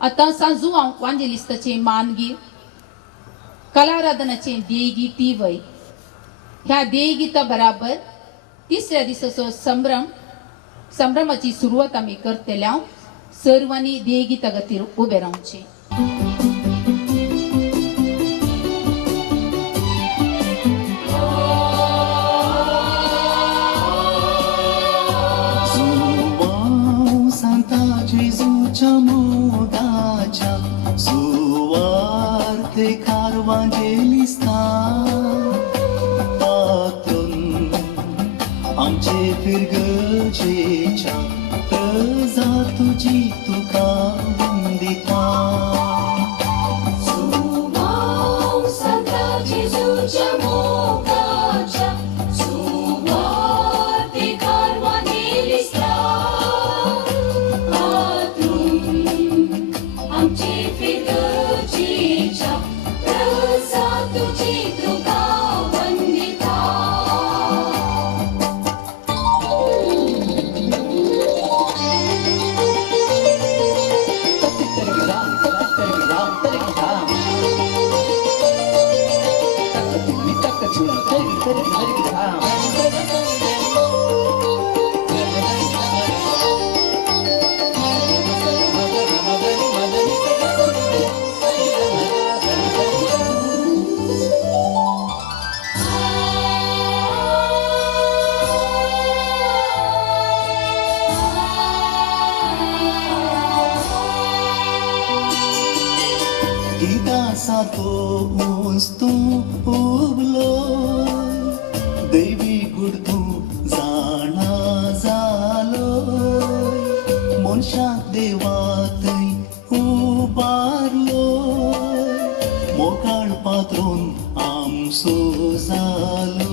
आता सांजू वांजेलिस्ताचे मानगीर कलाराधनाचे देयगीती वय ह्या देयगीता बराबर तिसऱ्या दिसाचो संभ्रमाची सुरवात आम्ही करतल्या सर्वांनी देयगीता गतीर उभे रावचे. Suarte carvangelista patron आमचे फिरगजेच्या प्रजा तुझी तुका वंदिता. सुवाव संता जेजूच्या मोगाच्या सुवार्ते कार्वानेलिस्ता पात्रून आमचे फिरगजेच्या प्रजा तुझी तुका वंदिता. गीतासा तो उस्तू उबलो दैवी गुड तू जाणा जालो मनशाक देवातय उबारलो मोकाळ पात्रोन आमचो जालो.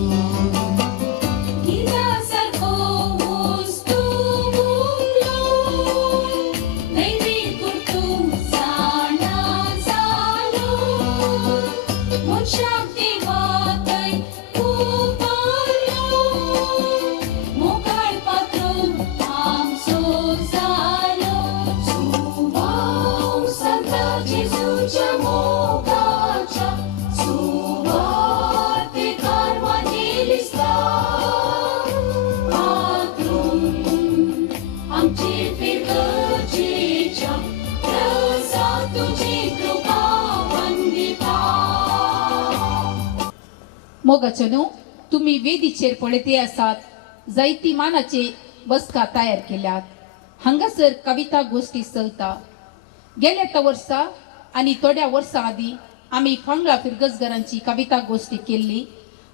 मोगाचनो तुम्ही वेदीचेर पळयते आसात जायती मानाचे बसका तयार केल्यात. हांगासर कविता गोष्टी चलता. गेल्या त्या वर्सा आणि थोड्या वर्सां आदी आम्ही फांगडा फिरगजगरांची कविता गोष्टी केल्ली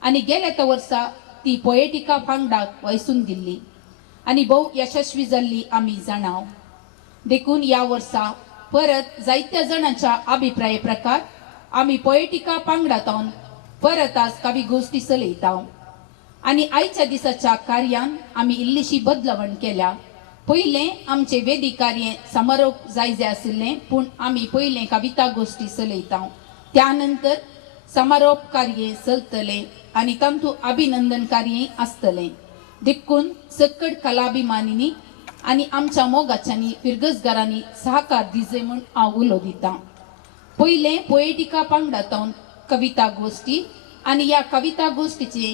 आणि गेल्या त्या वर्सा ती पोएटिका फांगडाक वयसून दिल्ली आणि बहु यशस्वी जाल्ली आम्ही जाणाव. देखून या वर्सा परत जायत्या जणांच्या अभिप्राय प्रकार आम्ही पोएटिका फांगडातावन परत आज कवी गोष्टी चलयता आणि आयच्या दिसाच्या कार्यान आम्ही इल्लीशी बदलावण केल्या. पहिले आमचे वेदी कार्य समारोप जायचे आशिल्ले पूण आम्ही पहिले कविता गोष्टी चलयता. त्यानंतर समारोप कार्य चलतले आणि तांतू अभिनंदन कार्य आसतले. देखून सकट कलाभिमानींनी आणि आमच्या मोगाच्यांनी फिरगजगारांनी सहकार दिजे म्हूण हांव उलो दितां. पहिले पोएटिका पांगडातावन कविता गोष्टी आणि या कविता गोष्टीचे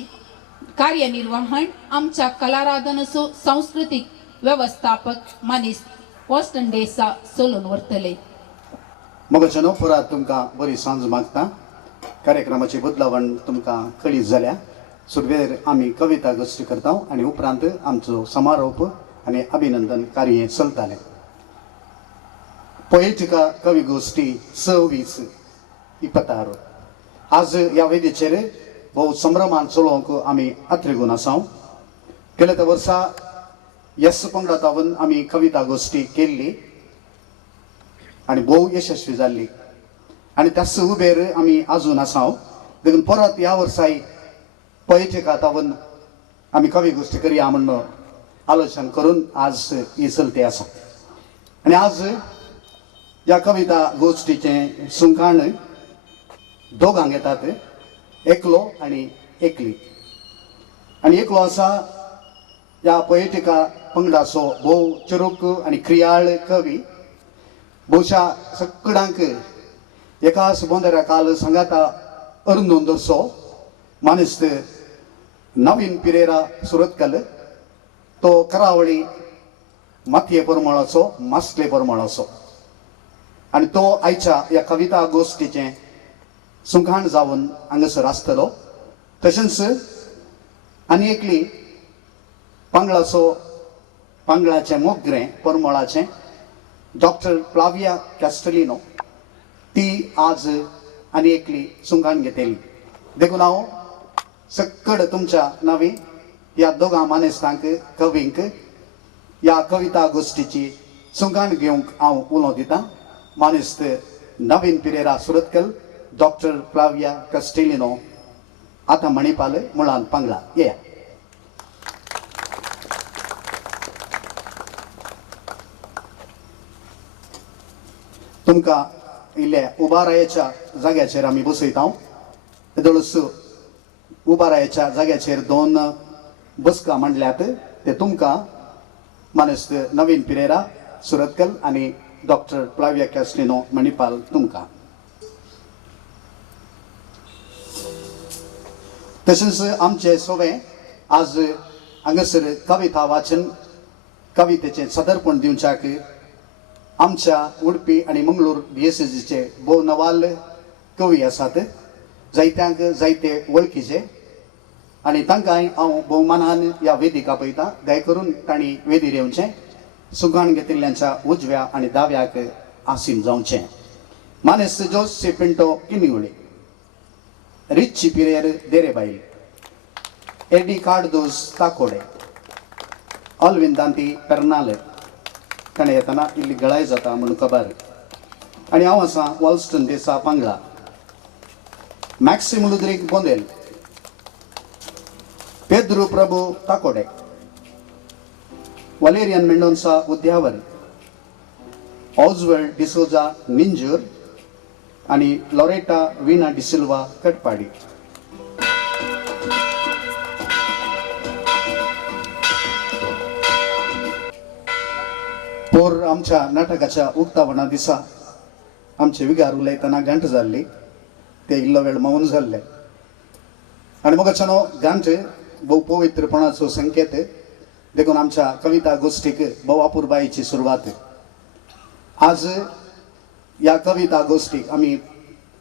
कार्यनिर्वहण आमच्या कलाराधनाचो सांस्कृतिक व्यवस्थापक मनीस वॉस्टनडेसा सोलून व्हरतले. मोगाचनो पुरात तुमकां बरी सांज मागता. कार्यक्रमाची बदलावण तुमकां कळीत जाल्या. सुरवेर आमी कविता गोष्टी करता आणि उपरांत आमचो समारोप आणि अभिनंदन कार्य चलतालें. पोएटिका कवी गोष्टी 26-26 आज ह्या वेदीचेर भोव संभ्रमान चलोवंक आमी आत्रेगून आसाव. गेल्या त्या वर्सा यस पंगडातावन आमी कविता गोष्टी केल्ली आणि भोव यशस्वी जाल्ली आणि त्याच उबेर आमी आजून आसाव. देखून परत ह्या वर्साय पोएटिका तावन आमी कवी गोष्टी करया म्हणून आलोचना करून आज ही चलते आसा. आणि आज या कविता गोष्टीचे सुंकाण दोगांक येतात, एकलो आणि एकली. आणि एकलो आसा या पोएटिका पंगडाचो भोव चुरूक आणि क्रियाळ कवी बहुशा सगळ्यांक एकाच बोंदेरा काल सांगाता अरुंदून दसो मानिस्त नवीन पिरेरा सुरतकल तो करावळी मातये परमळाचो मास्ले परमळाचो आणि तो आयच्या ह्या कविता गोष्टीचे सुखाण जावन हांगासर आसतलो तशेंच आनी एकली पांगळाचें मोगरें परमळाचें डॉक्टर प्लाविया कॅस्टलिनो ती आज आनी एकली सुखाण घेतली देखून हांव सकड तुमच्या नावी ह्या दोगां मानेस्तांक कवींक ह्या कविता गोष्टीची सुखाण घेवंक हांव उलो दितां मानेस्त नवीन पिरेरा सुरतकल डॉक्टर प्लाविया कॅस्टेलिनो आतां मणिपाल मुळान पांगळा येया तुमकां इल्ल्या उबारायेच्या जाग्याचेर आमी बसयता दळस उबारायेच्या जाग्याचेर दोन बसका मांडल्यात ते तुमकां मानेस्त नवीन पिरेरा सुरतकल आनी डॉक्टर प्लाविया कॅस्टेलिनो मणिपाल तुमकां तशेंच आमचे सोवे आज हांगासर कविता वाचन कवितेचें सदरपण दिवच्याक आमच्या उडपी आनी मंगळूर DSSचे भोव नवाल कवी आसात जायत्यांक जायते वळखीचे आनी तांकांय हांव भोवमानान ह्या वेदीक आपयतां दय करून तांणी वेदीर येवचें सुखाण घेतिल्ल्यांच्या उजव्या आनी दाव्याक आसीन जावचें मानेस्त जोसे पिंटो किनिवळे रिच्ची पिरेर देरेबाईल एडी कार्डोस ताकोडे अल्विंदांती पेर्नाले ताणें येताना इल्ली गळाय जाता म्हणून खबर आनी हांव आसां वॉल्स्टन देसा पांगळा मॅक्सिम लुद्रीक बोंदेल पेद्रू प्रभू ताकोडे वलेरियन मेंडोन्सा उद्यावर ऑजवर्ड डिसोजा निंजूर आणि लॉरेटा विना डिसिल्वा कटपाडी पोर आमच्या नाटकाच्या उक्तावणा दिसा आमचे विगार उलयतना गांठ जाल्ली ते इल्लो वेळ मौन जाल्ले आनी म्हाका गांठ भोव पवित्रपणाचो संकेत देखून आमच्या कविता गोष्टीक भोव अपुरबायेची सुरवात आज ह्या कविता गोष्टीक आमी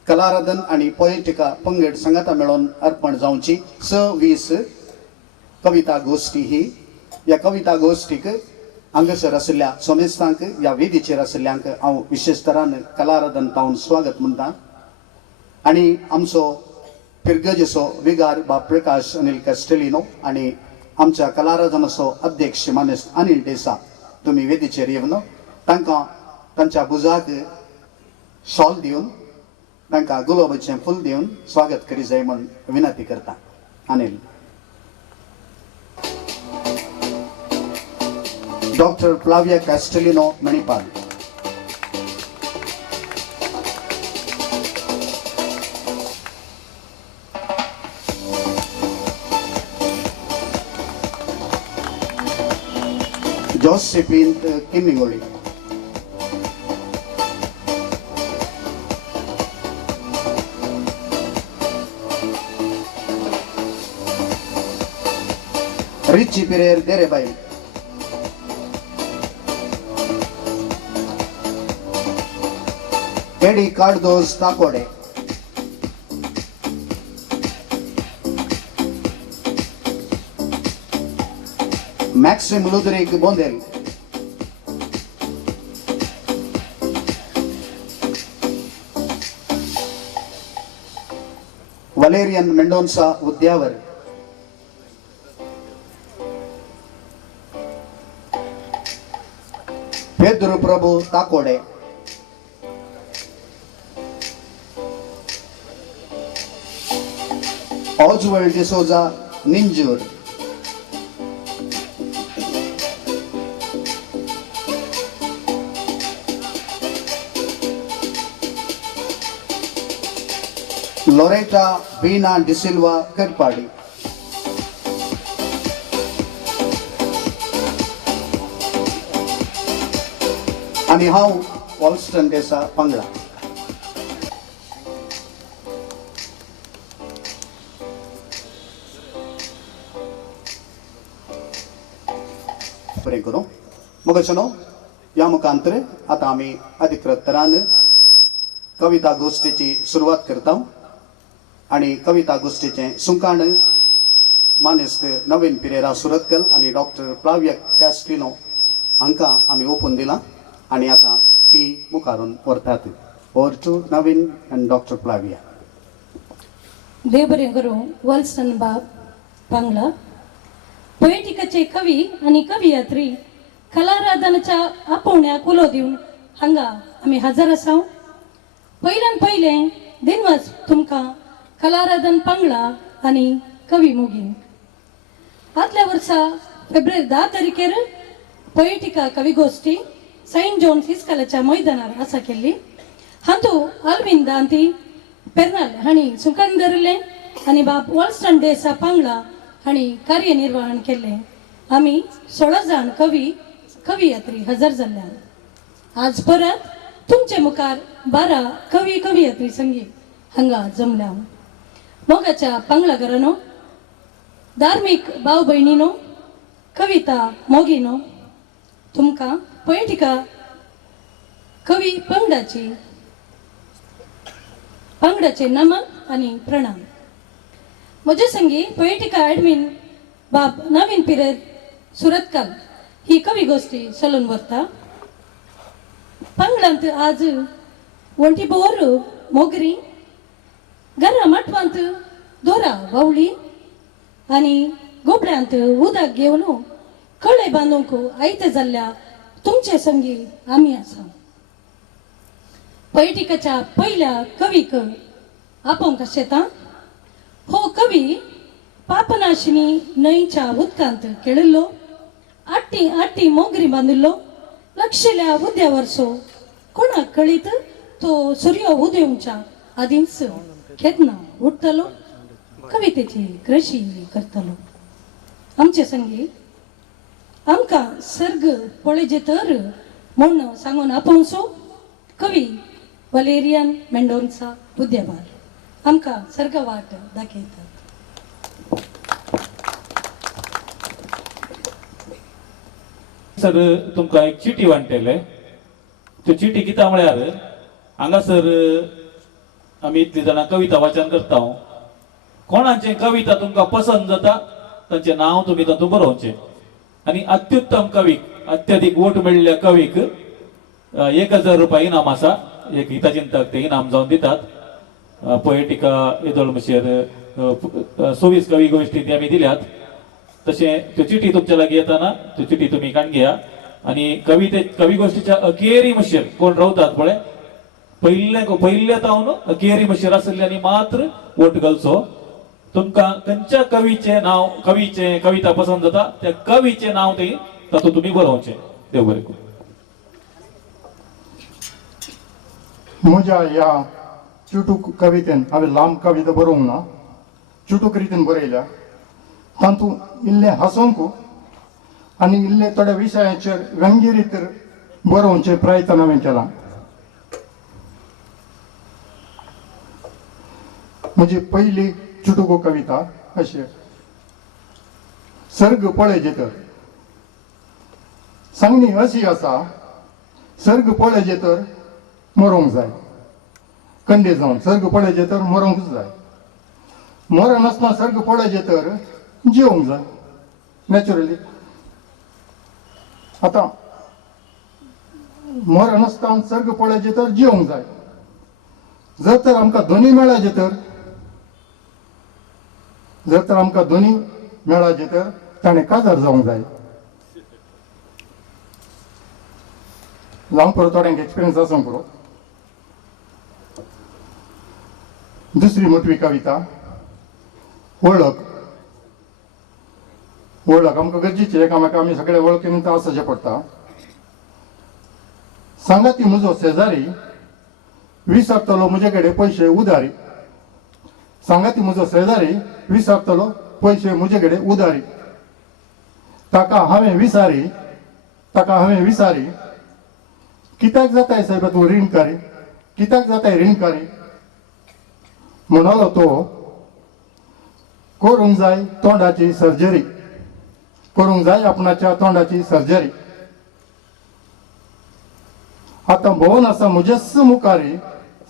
कलाराधन आनी पोएटिका पंगड सांगाता मेळोन अर्पण जावची 20 कविता गोष्टी ही ह्या कविता गोष्टीक हांगासर आशिल्ल्या सोमेस्तांक ह्या वेदीचेर आशिल्ल्यांक हांव विशेश तरान कलाराधन पावन स्वागत म्हणटा आनी आमचो पिरगजेचो विगार बा प्रकाश अनिल कॅस्टेलिनो आनी आमच्या कलाराधनाचो अध्यक्ष मानेस्त अनिल देसा तुमी वेदीचेर येवन तांकां तांच्या बुजाक शॉल दिवन तांकां गुलाबाचें फूल दिवन स्वागत करी जाय म्हूण विनंती करता अनिल डॉक्टर प्लाविया कॅस्टेलिनो मणिपाल जोसेफीन किमिगोळी रिची पिरेर देरेबाई एडी कार्डोस ताकोडे मॅक्सिम लुद्रीक बोंदेल वलेरियन मेंडोन्सा उद्यावर पेद्रू प्रभू ताकोडे ऑजवर्ड डिसोजा निंजूर लॉरेटा बीना डिसिल्वा कटपाडी आणि हांव वॉल्स्टन देसा पंगडा. बरें करूं. मगचनो या मुखांतर आता आम्ही अधिकृत तरान कविता गोष्टीची सुरुवात करता आणि कविता गोष्टीचे सुंकाण मानेस्त नवीन पिरेरा सुरतकल आणि डॉक्टर प्लाविया कॅस्टिनो हांकां आमी ओपून दिला आणि आता ती मुखारून व्हरतात. Over to Naveen and doctor Flavia. देव बरें करूं. वॉल्स्टन बाब पांगला पोएटिकाचे कवी आणि कवियत्री कलाराधनाच्या आपोवण्याक उलो दिवन हांगा आमी हजर आसा. पयल्यान पयलें दिनवास तुमकां कलाराधन पांगला आणि कवी मोगीन. आदल्या वर्सा फेब्रुवारी 10 तारखेर पोएटिका कविगोष्टी सेंट जॉन्स इस्कॉलाच्या मैदानार आसा केल्ली. हातूंत अल्विन दांती पेर्नाल हांणी सुकान धरलें आनी बाब वॉल्स्टन देसा पांगला हांणी कार्यनिर्वहण केल्लें. आमी 16 जाण कवियत्री हजर जाल्ल्या. आज परत तुमचे मुखार 12 कवियत्री संगीत हांगा जमल्या. मोगाच्या पांगला घरानो, धार्मीक भाव भयणीनो, कविता मोगीनो, तुमकां पोएटिका कवी पंगडाचे नमन आणि प्रणाम. म्हजे संगी पोएटिका एडमिन बाब नवीन पिरेर सुरतकल ही कवी गोष्टी चलून व्हरता. पंगडांत आज वंटी बोर मोगरी, घरा माटवांत दोरा वावळी आणि गोबड्यांत उदक घेवन कळे बांदूंक आयते जाल्ल्या तुमचे संगी आमी आसा. पोएटिकाच्या पहिल्या कवीक आपोवंक शेतां. हो कवी पापनाशिनी न्हंयच्या उदकांत खेळिल्लो, आट्टी मोगरी बांदिल्लो, लक्षल्या उद्या वर्सो कोणाक कळीत तो सूर्य उदेवच्या आदींच केदना उठतलो, कवितेची कृषी करतलो. आमचे संगी आमकां सर्ग पळयजे तर म्हूण सांगून आपोवचो कवी वलेरियन मेंडोन्सा बुद्ध्याबार आमकां सर्ग वाट दाखयतात. सर तुमकां एक चिटी वांटेले. त्यो चिटी कित्याक म्हळ्यार हांगासर आमी इतली जाणां कविता वाचन करता. कोणाचे कविता तुमकां पसंद जाता तांचें नांव तुमी तातूंत बरोवचें आनी अत्युत्तम कवीक अत्याधिक वोट मेळिल्ल्या कवीक 1000 रुपया इनाम आसा. एक हितचिंतक ते इनाम जावन दितात. पोएटिका येदोळ मशेर 24 कवी गोश्टी ती आमी दिल्यात. तशें त्यो चिटी तुमच्या लागीं येताना त्यो चिटी तुमी काडून घेया आनी कवी गोश्टीच्या अखेरी मशेर कोण रावतात पळय पयले तावन अखेरी मशेर आसल्ल्यांनी मात्र वोट घालचो. तुमकां खंयच्या कवीचे कविता पसंद जाता त्या कवीचे नांव ते तातूंत तुमी बरोवचें. देव बरें करूं. म्हज्या ह्या चुटूक कवितेन हांवें लांब कविता बरोवंक ना, चुटूक रितीन बरयल्या. तातूंत इल्लें हांसूंक आनी इल्ले थोड्या विशयाचेर व्यंग्य रितीर बरोवचे प्रयत्न हांवें केला. म्हजी पयली चुटुको कविता अशी. सर्ग पळयजे तर सांगणी अशी आसा, सर्ग पळयजे तर मरोंक जाय. कंडे जावन सर्ग पळयजे तर मरोंकूच जाय. मरण आसतना सर्ग पळयजे तर जिवंक जाय नॅचरली. आतां मरण आसतना सर्ग पळयजे तर जिवंक जाय. जर तर आमकां दोनी मेळाजे तर ताणें काजार जावंक जाय. लांब पळय थोड्यांक एक्सपिरियन्स आसा पुरो. दुसरी मोटवी कविता वळख. आमकां गरजेची एकामेका आमी सगळे वळखीन आसचे पडटा. सांगाती म्हजो शेजारी विचारतलो म्हजे कडेन पयशे उदारी. सांगाती म्हजो शेजारी विचारतलो पयशे म्हजे कडेन उदारी. ताका हांवें विचारी कित्याक जाताय साहेब तूं ऋणकारी कित्याक जाताय ऋणकारी म्हणालो तो करूंक जाय तोंडाची सर्जरी करूंक जाय आपणाच्या तोंडाची सर्जरी आता भोवन आसा म्हजेच मुखारी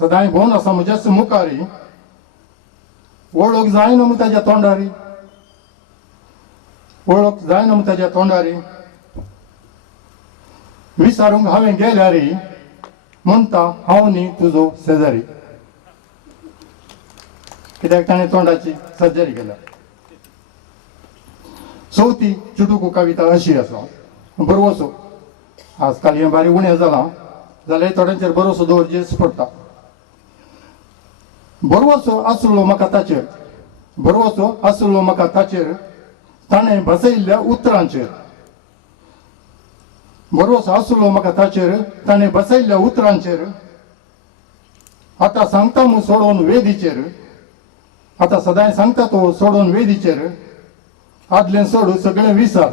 सदांय भोवन आसा म्हजेच मुखारी वळख जायना म्हूण ताज्या तोंडारी वळख जायना म्हूण ताज्या तोंडारी विचारूंक हांवें गेल्यार म्हणटा हांव न्ही तुजो शेजारी कित्याक ताणें तोंडाची सर्जरी केल्या चवथी चुटुकू कविता अशी आसा बरोवसो आजकाल हें बारीक उणें जालां जाल्यार थोड्यांचेर बरोवसो दवरचेच पडटा बरोवसो आसलो म्हाका ताचेर बरोवसो आसलो म्हाका ताचेर ताणें बसयल्ल्या उतरांचेर बरोवसो आसलो म्हाका ताचेर ताणें बसयल्ल्या उतरांचेर आतां सांगता म्हूण सोडून वेदीचेर आतां सदांय सांगता तो सोडून वेदीचेर आदलें सोड सगळें विसर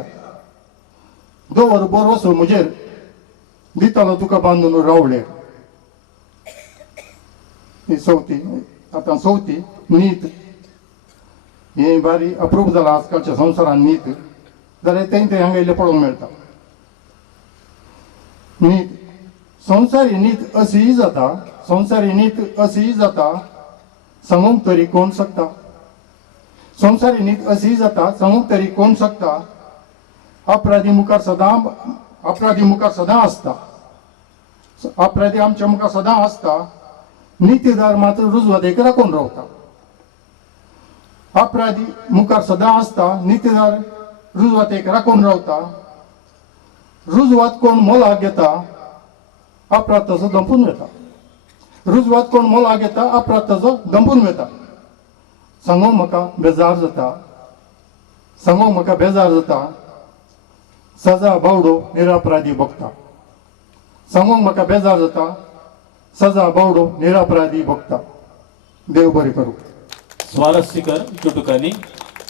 दवर बरोवसो म्हजेर दितालो तुका बांदून रावळेर ही चवथी आतां चवथी नीत हें बारी अप्रूव जालां आजकालच्या संवसारान नीत जाल्यार तें हांगा इल्लें पळोवंक मेळटा नीत संवसारी नीत अशीय जाता संवसारी नीत अशीय जाता सांगूंक तरी कोण शकता संवसारी नीत अशीय जाता सांगूंक तरी कोण शकता अपराधी मुखार सदां आसता अपराधी आमच्या मुखार सदां आसता नीतीदार मात्र रुजवातेक राखून रावता अपराधी मुखार सदां आसता नीतीदार रुजवातेक राखून रावता रुजवात कोण मोलाक घेता अपराध तसो दंपून वता रुजवात कोण मोलाक घेता अपराध तसो दंपून वता सांगूंक म्हाका बेजार जाता सांगूंक म्हाका बेजार जाता सजा बावडो निरपराधी भोगता सांगूंक म्हाका बेजार जाता सजा बावडो निरपराधी भोगता देव बरें करूं स्वारस्यकर चुटुकांनी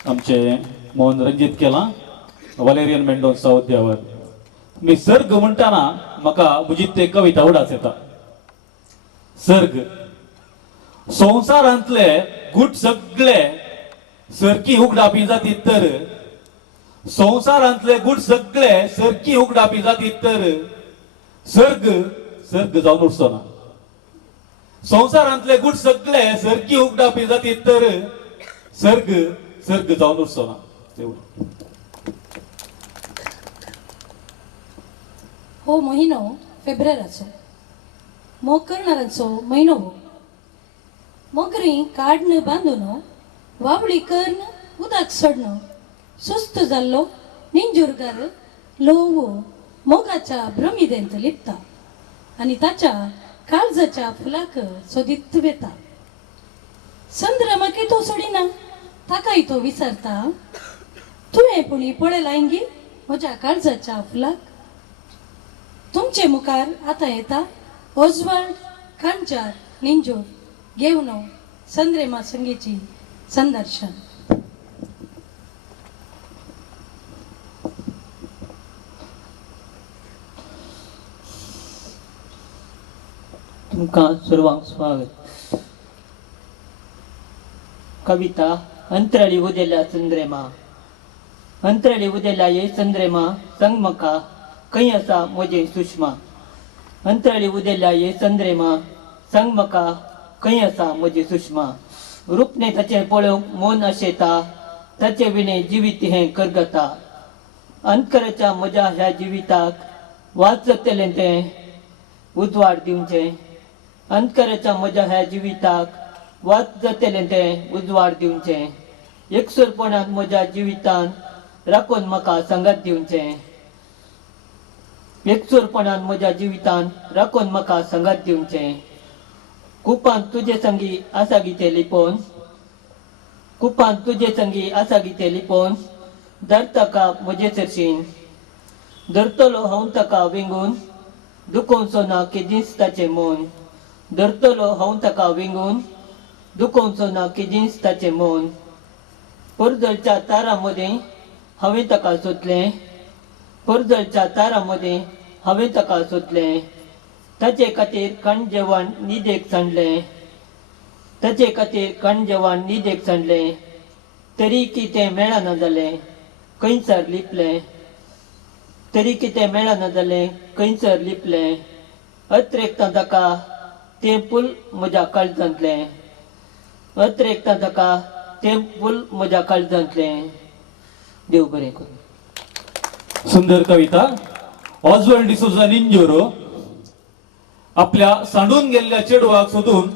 आमचे मौन रंजीत केला वलेरियन मेंडोन्सा उद्यावर मी सर्ग म्हणटाना म्हाका म्हजी ते कविता उडाच येता सर्ग संवसारांतले गुट सगळे सरकी उगडापी जाती तर संवसारांतले गुट सगळे सरकी उगडापी जाती तर सर्ग सर्ग जावन उरचो ना संवसारांतले गुट सगळे सरकी उगडापी जाती तर सर्ग सर्ग जावन उरचो ना तेवढं हो महिनो फेब्रुवारीचो मोग करणाऱ्यांचो म्हयनो हो मोगरी काडन बांदून वावडी कर्ण उदक सोडणं सुस्त जाल्लो निंजुरगार लोवो मोगाच्या भ्रमिदेंत लिपता आणि ताच्या काळजाच्या फुलाक सोदीत वेता चंद्रमाके तो सोडिना ताकाय तो विसरता तुवें पुणी पळयला इंगी म्हज्या काळजाच्या फुलाक तुमचे मुखार आता येता ओजवाल्ड कांचार निंजोर घेऊन संद्रेमा संगीची संदर्शन तुमकां सर्वांक स्वागत कविता अंतराळी उदेल्या चंद्रेमा अंतराळी उदेल्या ये चंद्रेमा संग म्हाका खंय आसा म्हजे सुषमा अंतराळी उदेल्या ये चंद्रेमा संग म्हाका खंय आसा म्हजी सुषमा रूपने ताचें पळोवंक मौन आशेता ताचे विणे जिवीत हें करगता अंतकराच्या म्हज्या ह्या जिविताक वाच जातलें तें उजवाड दिवचें अंतकराच्या म्हज्या ह्या जिविताक वाच जातलें तें उजवाड दिवचें एकसुरपणान म्हज्या जिवितान राखून म्हाका संगत दिवचें एकसुरपणान म्हज्या जिवितान राखून म्हाका संगत दिवचें कुपान तुजे संगी आसा गिते लिपोवन कुपान तुजे संगी आसा गिते लिपोवन धर ताका म्हजे सरशीन धरतलो हांव ताका विंगून दुखोवचो ना केदींच ताचें मौन धरतलो हांव ताका विंगून दुखोवचो ना केदींच ताचें मौन परजळच्या तारा मदें हांवें ताका सोदलें परजळच्या तारा मदें हांवें ताका सोदलें ताचे खातीर कण जेवण न्हिदेक सांडलें ताचे खातीर कण जेवण न्हिदेक सांडलें तरी कितें मेळना जालें खंयसर लिपलें तरी कितें मेळना जालें खंयसर लिपलें अत्रेकता ताका तें फूल म्हज्या काळजांतलें अत्रेकता ताका तें फूल म्हज्या काळजांतलें देव बरें करूं. सुंदर कविता. ऑजवर्ल्ड डिसोजा निंजोरो आपल्या सांडून गेल्ल्या चेडवाक सोदून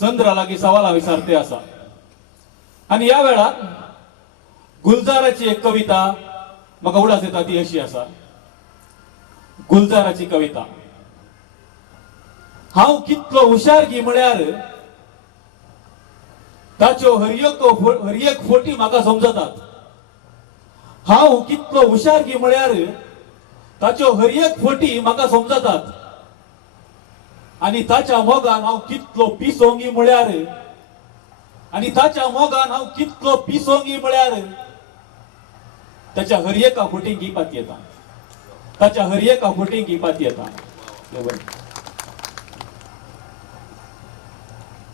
चंद्रा लागीं सवालां विचारते आसा आनी ह्या वेळार गुलजाराची एक कविता म्हाका उडास येता ती अशी आसा. गुलजाराची कविता. हांव कितलो हुशार गी म्हळ्यार ताच्यो हर एक फोटी म्हाका समजतात. हांव कितलो हुशार गी म्हळ्यार ताच्यो हर एक फोटी म्हाका समजतात आनी ताच्या मोगान हांव कितलो पिसोंगी म्हळ्यार आनी ताच्या मोगान हांव कितलो पिसोंगी म्हळ्यार ताच्या हर एका फोटींक गिपात येता ताच्या हर एका फोटींक गिपात येता.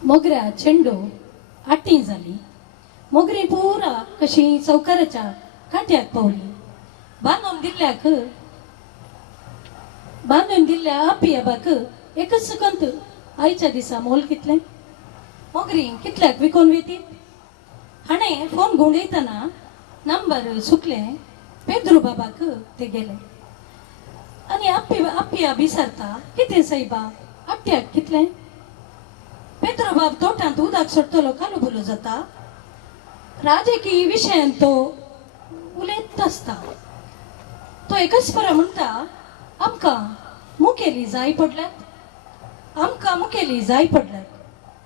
मोगऱ्या चेंडू आट्टी जाली. मोगरी पुरा कशी चौकाराच्या काट्याक पावली. बांदून दिल्ल्या आपियाबाक एकच सकंत आईच्या दिसा मोल कितलें. मोगरी कितल्याक विकोन वेती. हाणें फोन घुंवडायतना नंबर सुकलें. पेद्रू बाबाक ते गेले आनी आपिया विचारता कितें सायबा आट्याक कितलें. पेद्रू बाब तोटांत उदक सोडटलो कालो बुलो जाता. राजकीय विशयान तो उलयत आसता. तो एकच परा म्हणटा आमकां मुखेली जाय पडल्यात आमकां मुखेली जाय पडल्यात.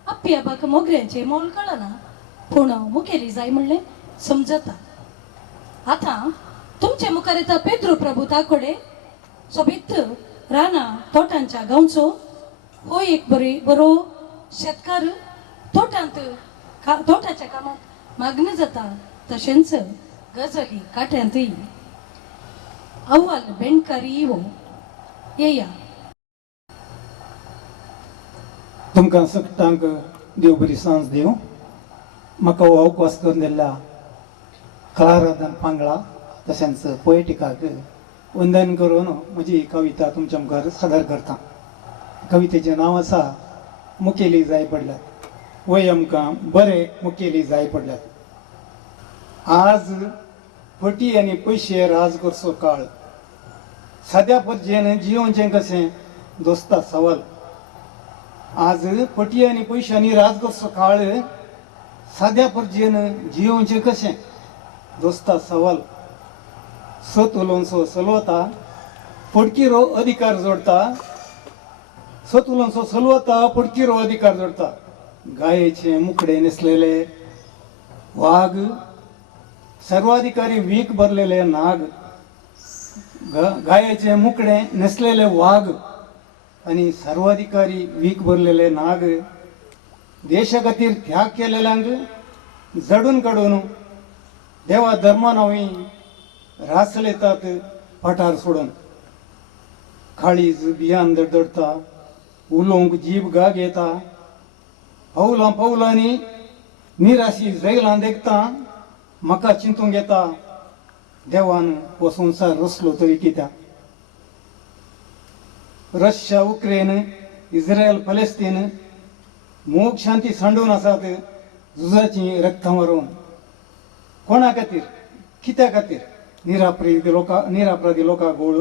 आपियाबाक मोगऱ्यांचे मोल कळना पूण मुखेली जाय म्हणलें समजता. आतां तुमचे मुखार येता पेद्रू प्रभू ताकोडे सोबीत राना तोटांच्या गांवचो. हो एक बरो शेतकार तोटाच्या कामात मग्न जाता. तशेंच गजली काट्यांतय अव्वल बेणकारी वो येया. तुमकां सगळ्यांक देव बरी सांज दिवं. म्हाका हो अवकाश करून दिल्ल्या कलाराधन पांगळा तशेंच पोएटिकाक वंदन करून म्हजी कविता तुमच्या मुखार सादर करता. कवितेचें नांव आसा मुखेली जाय पडल्यात. वय आमकां बरे मुखेली जाय पडल्यात. आज फटी आनी पयशे राज करचो काळ. साद्या परजेन जियोवचें कशें दोस्ता सवाल. आज फटी आनी पयशांनी राज करचो काळ. साद्या परजेन जियोवचें कशें दोस्ता सवाल. सत उलोवचो चलवता फडकीरो अधिकार जोडटा. सत उलोवचो चलवता फडकीरो अधिकार जोडटा. गायेचे मुखडे न्हेसलेले वाघ सर्वाधिकारी वीक भरलेले नाग. गायेचे मुखडे न्हेसलेले वाघ आणि सर्वाधिकारी वीक भरलेले नाग. देशा खातीर त्याग केलेल्यांक जडून काडून देवा धर्मा नांवी रासलेतात पठार सोडून. काळीज बियान दडदडता उलोवंक जीब गाग येता. पावलां पावलांनी निराशी जैलां देखता म्हाका चिंतूंक येता. देवान हो संवसार रचलो तरी कित्याक. रशिया उक्रेन इस्रायल फलस्तीन मोग शांती सांडून आसात झुजाची रक्तां व्हारोवन. कोणा खातीर कित्या खातीर निरापराधी लोकांक गोळ.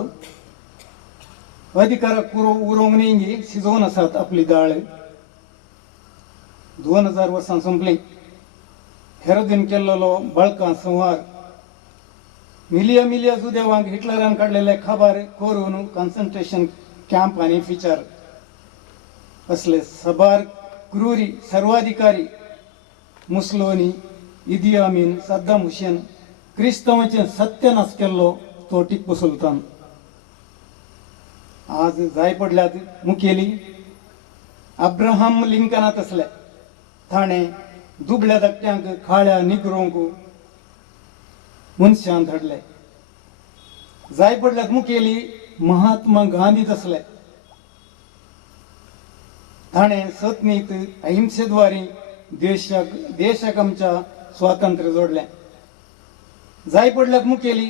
अधिकाराक उरोवंक न्ही शिजोवन आसात आपली दाळ. 2000 वर्सां संपली. हेरोदीन केल्लो बळकां संवार. मिलिया जुदेवांक हिटलरान काडलेले खबर करून कॉन्सन्ट्रेशन कॅम्प आनी फिचार असले सबार क्रूरी सर्वाधिकारी मुसलोनी इदी अमीन सद्दाम हुसेन क्रिस्तवांचे सत्यानाश केल्लो तो टिप्पू सुलतान. आज जाय पडल्यात मुखेली. अब्राहम लिंकनात असले ताणें दुबळ्या धाकट्यांक खाळ्या निग्रोंक मनशान धाडले. जाय पडल्यात मुखेली महात्मा गांधी तसले ताणे सतनीत अहिंसेद्वारे देशाक आमच्या स्वातंत्र्य जोडले. जाय पडल्याक मुखेली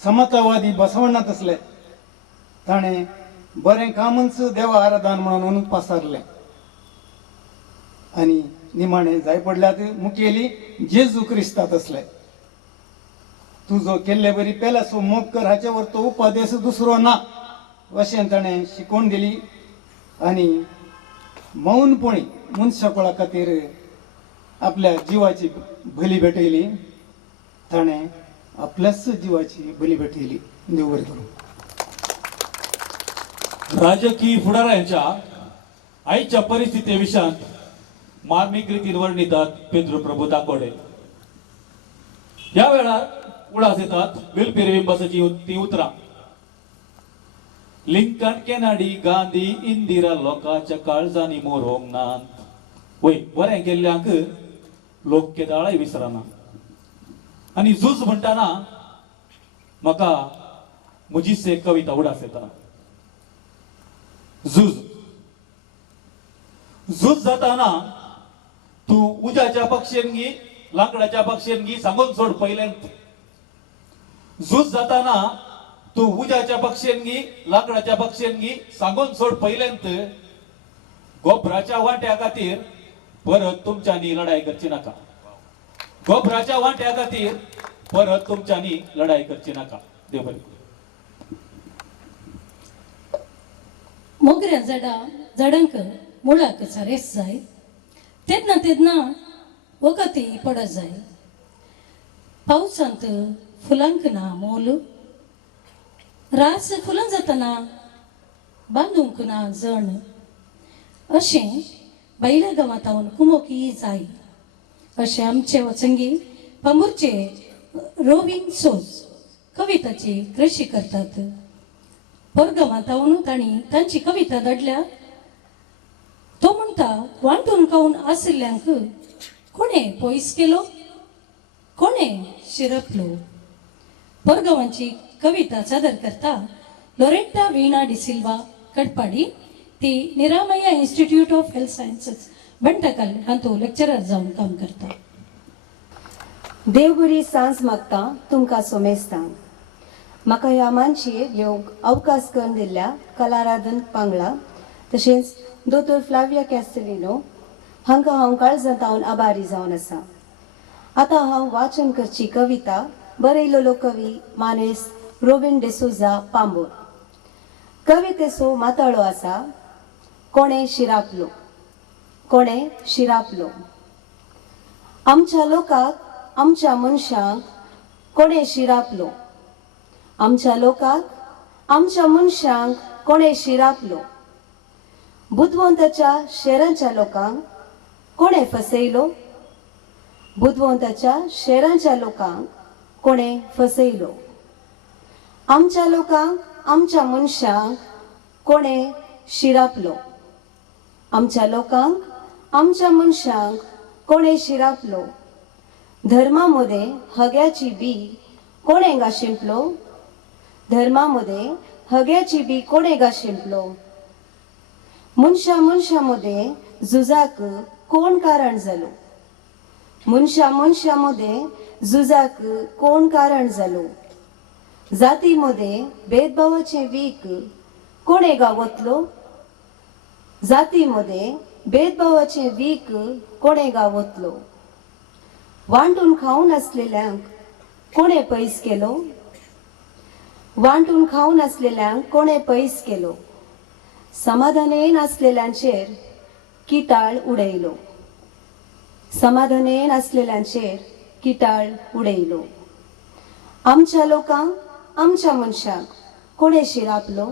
समतावादी बसवण्णात असले. ताणे बरें कामच देवा आराधन म्हणून पसारले आणि निमाणे जाय पडल्यात मुखेली जेजू क्रिस्तात असले. तुजो केल्ले बरी पेला सो मोग कर हाचे वर तो उपदेश दुसरो ना अशें ताणें शिकवण दिली आणि मौनपणी मनशाकुळा खातीर आपल्या जिवाची बली भेटयली. ताणें आपल्याच जिवाची बली भेटयली. देव बरें करूं. राजकीय फुडाऱ्यांच्या आईच्या परिस्थिती विशयांत मार्मिक रीतीन वर्णितात पेद्रो प्रभू दाकोडे. या वेळार उडास येतात विलपिरविंबासाची ती उतरां. लिंकन केनाडी गांधी इंदिरा लोकांच्या काळजांनी मोरोंक नात. वय बरें केल्ल्यांक लोक केदाळय विसरना. आनी झूज म्हणटाना म्हाका म्हजीच एक कविता उडास येता. झूज झूज जाताना तू उज्याच्या पक्षेनगी लांकडाच्या पक्षेनगी सांगून सोड पयलेंत. झूज जाताना तू उज्याच्या पक्षेनगी लांकडाच्या पक्षेनगी सांगून सोड पयलेंत. गोबराच्या वाट्या खातीर परत तुमच्यांनी लढाई करची नाका. गोबराच्या वाट्या खातीर परत तुमच्यांनी लढाई करची नाका. देव बरें करूं. मोगऱ्या झाडांक मुळाक सारेस जाय. तेन्ना वगती पडत जाय. पावसांत फुलांक ना मोल. रास फुलां जातना बांदूंक ना जण. अशें बैल्या गांवांतावन कुमोकी जाय. अशें आमचे वचंगी पांबुरचे रोविन सोज कविताची कृशी करतात. परगांवांतावन तांणी तांची कविता धाडल्या. तो म्हणटा वांटून खावन आशिल्ल्यांक कोणे पयस केलो, कोणे शिरपलो. परगांवांची कविता सादर करता लोरेटा वीणा डिसिल्वा कडपाडी. ती निरामया इन्स्टिट्यूट ऑफ हेल्थ सायन्सेस बंटकल हातूंत लेक्चरर जावन काम करता. देव बरी सांज मागता तुमकां सोमेस्तां. म्हाका ह्या मानशेर येवंक अवकाश करून दिल्ल्या कलाराधन पांगळा तशेंच दोतोर फ्लाविया कॅस्टेलिनो हांकां हांव काळजांतावन आभारी जावन आसा. आतां हांव वाचन करची कविता बरयलोलो कवी मानेस रोबिन डिसोजा पांबोर. कवितेचो माताळो आसा कोणे शिरापलो. कोणे शिरापलो. आमच्या लोकाक आमच्या मनशांक कोणे शिरापलो. आमच्या लोकाक आमच्या मनशांक कोणे शिरापलो. बुधवंताच्या शेरांच्या लोकांक कोणे फसयलो. बुधवंताच्या शेरांच्या लोकांक कोणे फसयलो. आमच्या लोकांक आमच्या मनशांक कोणे शिरापलो. आमच्या लोकांक आमच्या मनशांक कोणे शिरापलो. धर्मामध्ये हग्याची बी कोणे गाशिंपलो. धर्मामध्ये हग्याची बी कोणे गाशिंपलो. मनशामध्ये झुजाक कोण कारण जालो. मनशामध्ये झुजाक कोण कारण जालो. जातीमध्ये भेदभावाचे वीक कोणे गावतलो. जातीमध्ये भेदभावाचे वीक कोणे गावतलो. वांटून खाऊन असलेल्यांक कोणे पयस केलो. वांटून खाऊन असलेल्यांक कोणे पयस केलो. समाधानेन असलेल्यांचेर किटाळ उडयलो. समाधानेन असलेल्यांचेर किटाळ उडयलो. आमच्या लोकांक आमच्या मनशांक कोणे शिरापलो.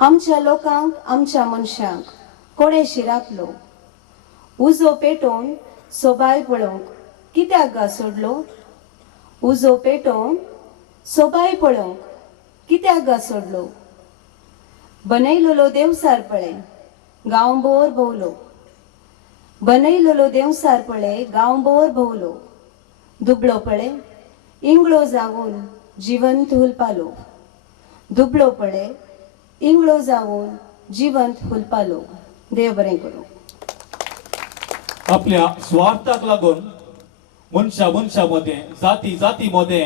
आमच्या लोकांक आमच्या मनशांक कोणे शिरापलो. उजो पेटोवन सोबाय पळोवंक कित्याक गा सोडलो. उजो पेटोवन सोबाय पळोवंक कित्याक गा सोडलो. बनयलोलो देवसार पळय गांवभोर भोवलो. बनयलोलो देवसार पळय गांवभोर भोवलो. दुबळो पळय इंगळो जावून जिवंत हुलपालो. दुबळो पळय इंगळो जावून जिवंत हुलपालो. देव बरें करूं. आपल्या स्वार्थाक लागून मनशामध्ये जातीमध्ये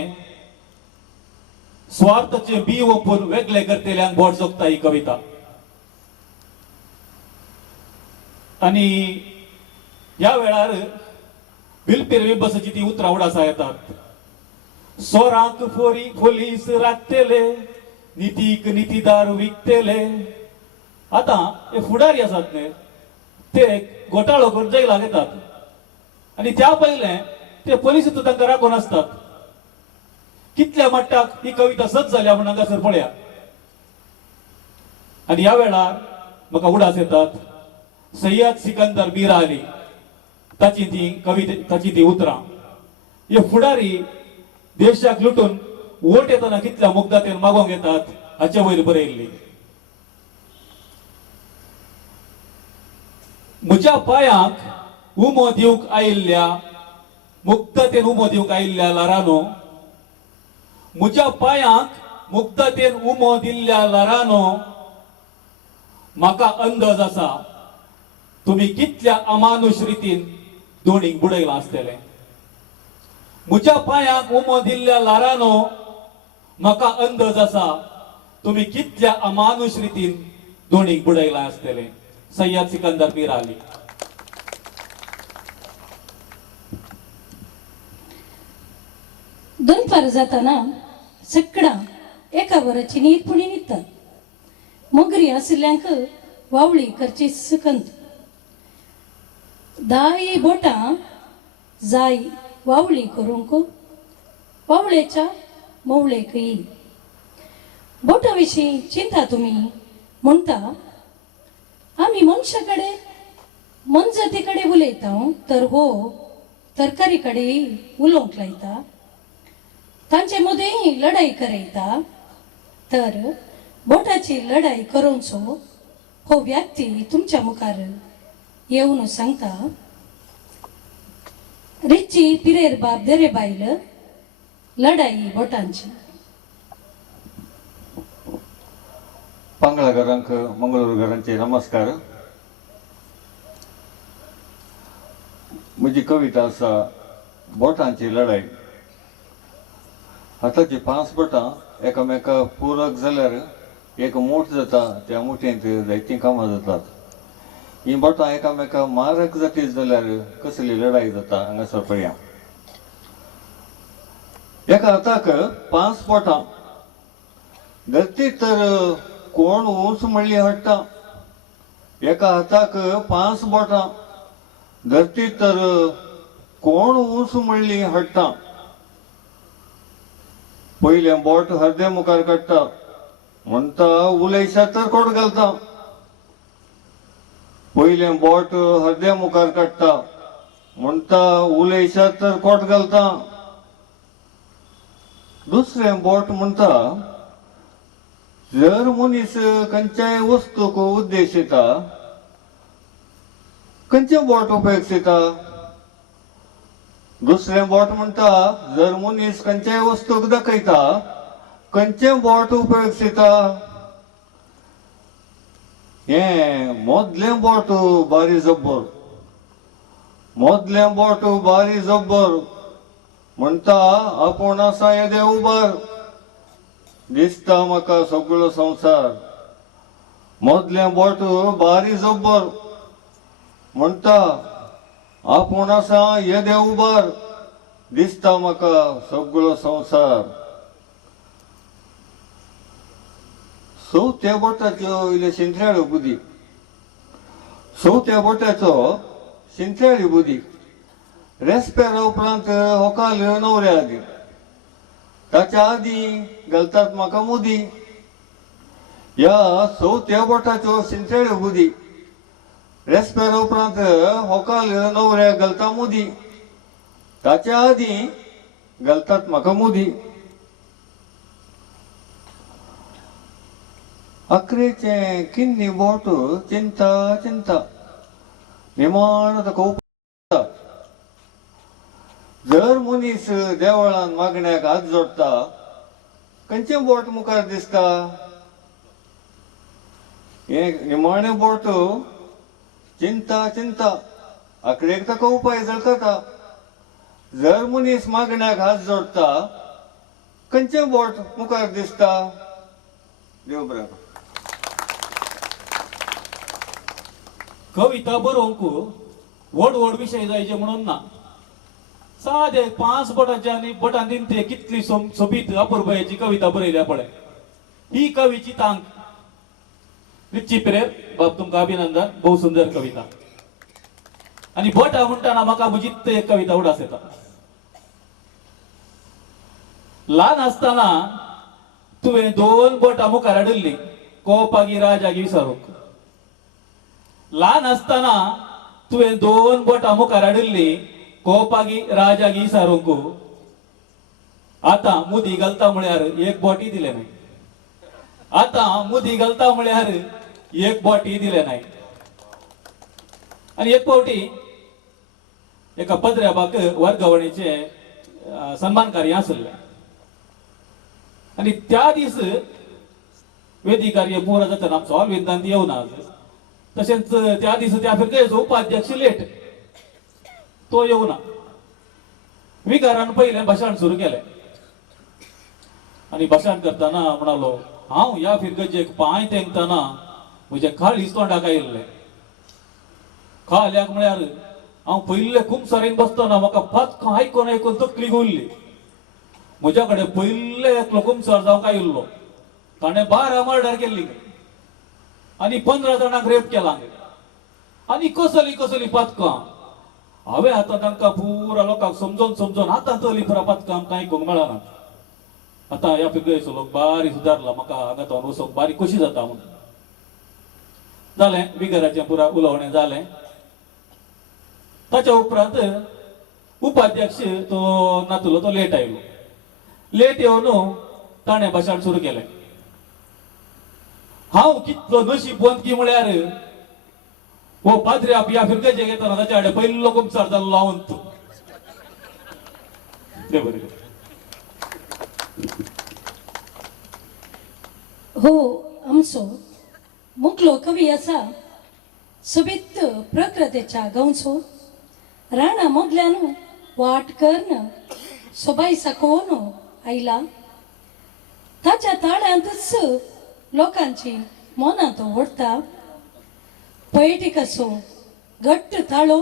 स्वार्थाचे बी ओपून वेगळे करतेल्यांक बोट जोगता ही कविता. आणि या वेळार बिलपेरवी बसची ती उतरां उडासा येतात. सोराक पोलीस राखतेले, नितीक नितीदार विकतेले. आता हे फुडारी आसात न्ही, ते घोटाळो करून जैलाक येतात आणि त्या पयले ते पोलीस तांकां राखून आसतात. कितल्या मट्टाक ही कविता सच जाल्या म्हणून हांगासर पळया. आणि ह्या वेळार म्हाका उडास येतात सय्यद सिकंदर मीरा अली ताची ती उतरां. हे फुडारी देशाक लुटून वोट येताना कितल्या मुग्धातेन मागोवंक येतात हाचे वयर बरयल्ली. म्हज्या पांयाक उमो दिवंक आयिल्ल्या मुक्ततेन उमो दिवंक आयिल्ल्या लारानो, म्हज्या पांयाक मुक्ततेन उमो दिल्ल्या लारानो, म्हाका अंदाज आसा तुम्ही कितल्या अमानुष रितीन दोणीक बुडयलां आसतलें. म्हज्या पांयाक उमो दिल्ल्या लारानो, म्हाका अंदाज आसा तुम्ही कितल्या अमानुष रितीन दोणीक बुडयलां आसतलें. सय्यद सिकंदर मीरा अली. दनपार जाताना सगळा एका वराची न्हीद पुणी न्हिदतात. मोगरी आशिल्ल्यांक वावळी करची सुकंत. दाई बोटां जाय वावळी करूंक वावळेच्या मोवळेक येई. बोटा विशीं चिंता तुम्ही म्हणटा आम्ही मनशाकडे मनजातीकडे उलयता तर हो तरकारी कडेय उलोवंक लायता. तांचे मदें लढाई करयता तर बोटाची लढाई करूंचो हो व्यक्ती तुमच्या मुखार येवन सांगता रिची पिरेर बाप दरे बायल लढाई बोटांची. पंगळागरांक मंगळूरगरांचे नमस्कार. म्हजी कविता आसा बोटांची लढाई. हाताची 5 बोटां एकामेका पूरक जाल्यार एक मूठ जाता. त्या मुठेंत जायतीं कामां जातात. ही बोटां एकामेका मारक जातीत जाल्यार कसली लढाई जाता हांगासर पळया. एका हाताक 5 बोटां. धरती तर कोण ऊंच म्हणली हाडटा. एका हाताक 5 बोटां. धरती तर कोण ऊंच म्हणली हाडटा. पयलें बोट हरदे मुखार काडटा म्हणटा उलयशा तर कोट घालता. पयलें बोट हरदे मुखार काडटा म्हणटा उलयशा तर कोट घालता. दुसरें बोट म्हणटा जर मनीस खंयच्याय वस्तूक उद्देशिता खंयचें बोट उपेक्षिता. दुसरें बोट म्हणटा जर मनीस खंयच्याय वस्तूक दाखयता खंयचें बोट उपेक्षिता. हें मोदलें बोट बारी जब्बर. मोदलें बोट बारी जब्बर म्हणटा आपूण आसा येदे उबार. दिसता म्हाका सगळो संवसार. मोदलें बोट बारी जब्बर म्हणटा आपूण आसा येदे उबार. दिसता म्हाका सगळो संवसार. चवथ्या बोटाच्यो इल्ले शिंत्र्याळ्यो बुदी. चवथ्या बोटाचो शिंत्र्याळी बुदी. रेस्पेरा उपरांत होकाल न्हवऱ्या आदी. ताच्या आदी घालतात म्हाका मुदी. ह्या चवथ्या बोटाच्यो शिंत्र्याळ्यो बुदी. रेस्पेरा उपरांत होकाल न्हवऱ्याक घालता मुदी. ताच्या आदी घालतात म्हाका मुदी. अकरेचें किन्नी बोट चिंता चिंता निमाण ताका उपता. जर मनीस देवळान मागण्याक हात जोडटा खंयचें बोट मुखार दिसता. हें निमाणें बोट चिंता चिंता आकडेक ताका उपाय जळकता. जर मनीस मागण्याक हात जोडटा खंयचें बोट मुखार दिसता. देव बरें करूं. कविता बरोवंक व्हड व्हड विशय जायचे म्हणून ना. सादे 5 बोटांच्या आनी बोटां दिन ते कितली सोबीत अपुरबायेची कविता बरयल्या पळय. ही कवीची तांक. रिची पेरेर बाब तुमकां अभिनंदन. भोव सुंदर कविता. आनी बोटां म्हणटाना म्हाका म्हजीच एक कविता उडास येता. ल्हान आसतना तुवें 2 बोटां मुखार हाडिल्लीं कोपागी राजागी विचारूंक. ल्हान आसतना तुवें 2 बोटां मुखार हाडिल्लीं कोपागी राजागी विचारूंक. आतां मुदी घालता म्हळ्यार एक बोटी दिले नाय. आतां मुदी घालता म्हळ्यार एक बोटी दिले नाय. आनी एक फावटी एका पदऱ्याबाक वर्गवणीचे सन्मान कार्य आसले. आनी त्या दीस वेदी कार्य पुरा जातना आमचो वेदांत येवना. तशेंच त्या दीस त्या फिरकेचो उपाध्यक्ष लेट. तो येवना. विकारान पयलें भाशण सुरू केलें. आनी भाशण करतना म्हणालो, हांव ह्या फिरकेचेक पांय तेंकतना म्हजे खाळीच तोंडाक आयिल्ले. खाल्याक म्हळ्यार हांव पयले खूब सारेन बसतना म्हाका फातकां आयकून आयकून तकली घुंवली. म्हज्या कडेन पयले एकलो कुमसार जावंक आयिल्लो. ताणें 12 मर्डर केल्ली आनी 15 जाणांक रेप केला. आनी कसली कसली पातकां. हांवें आतां तांकां पुरा लोकांक समजोन आतां तली पुरा पातकां आमकां आयकूंक मेळना. आतां ह्या पिकयेचो लोक बारी सुदारला. म्हाका हांगा तो वचोंक बारी खोशी जाता म्हणून. जालें बिगराचें पुरा उलोवणें जालें. ताच्या उपरांत उपाध्यक्ष तो नातुलो तो लेट आयलो. लेट येवन ताणें भाशण सुरू केलें. हांव कितलो नशीबवंत की म्हळ्यार हो पाद्री ह्या फिरकेचेक येतना ताच्या कडेन पयलो कुमसार जाल्लो लावंत. देव बरें करूं. हो आमचो मुखलो कवी आसा सोबीत प्रकृतीच्या गांवचो. राणा मोदल्यान वाट कर्ण सोबाई साकोन आयला. ताच्या ताळ्यांतच लोकांची मनां तो ओडटा. पोएटिकाचो घट्ट ताळो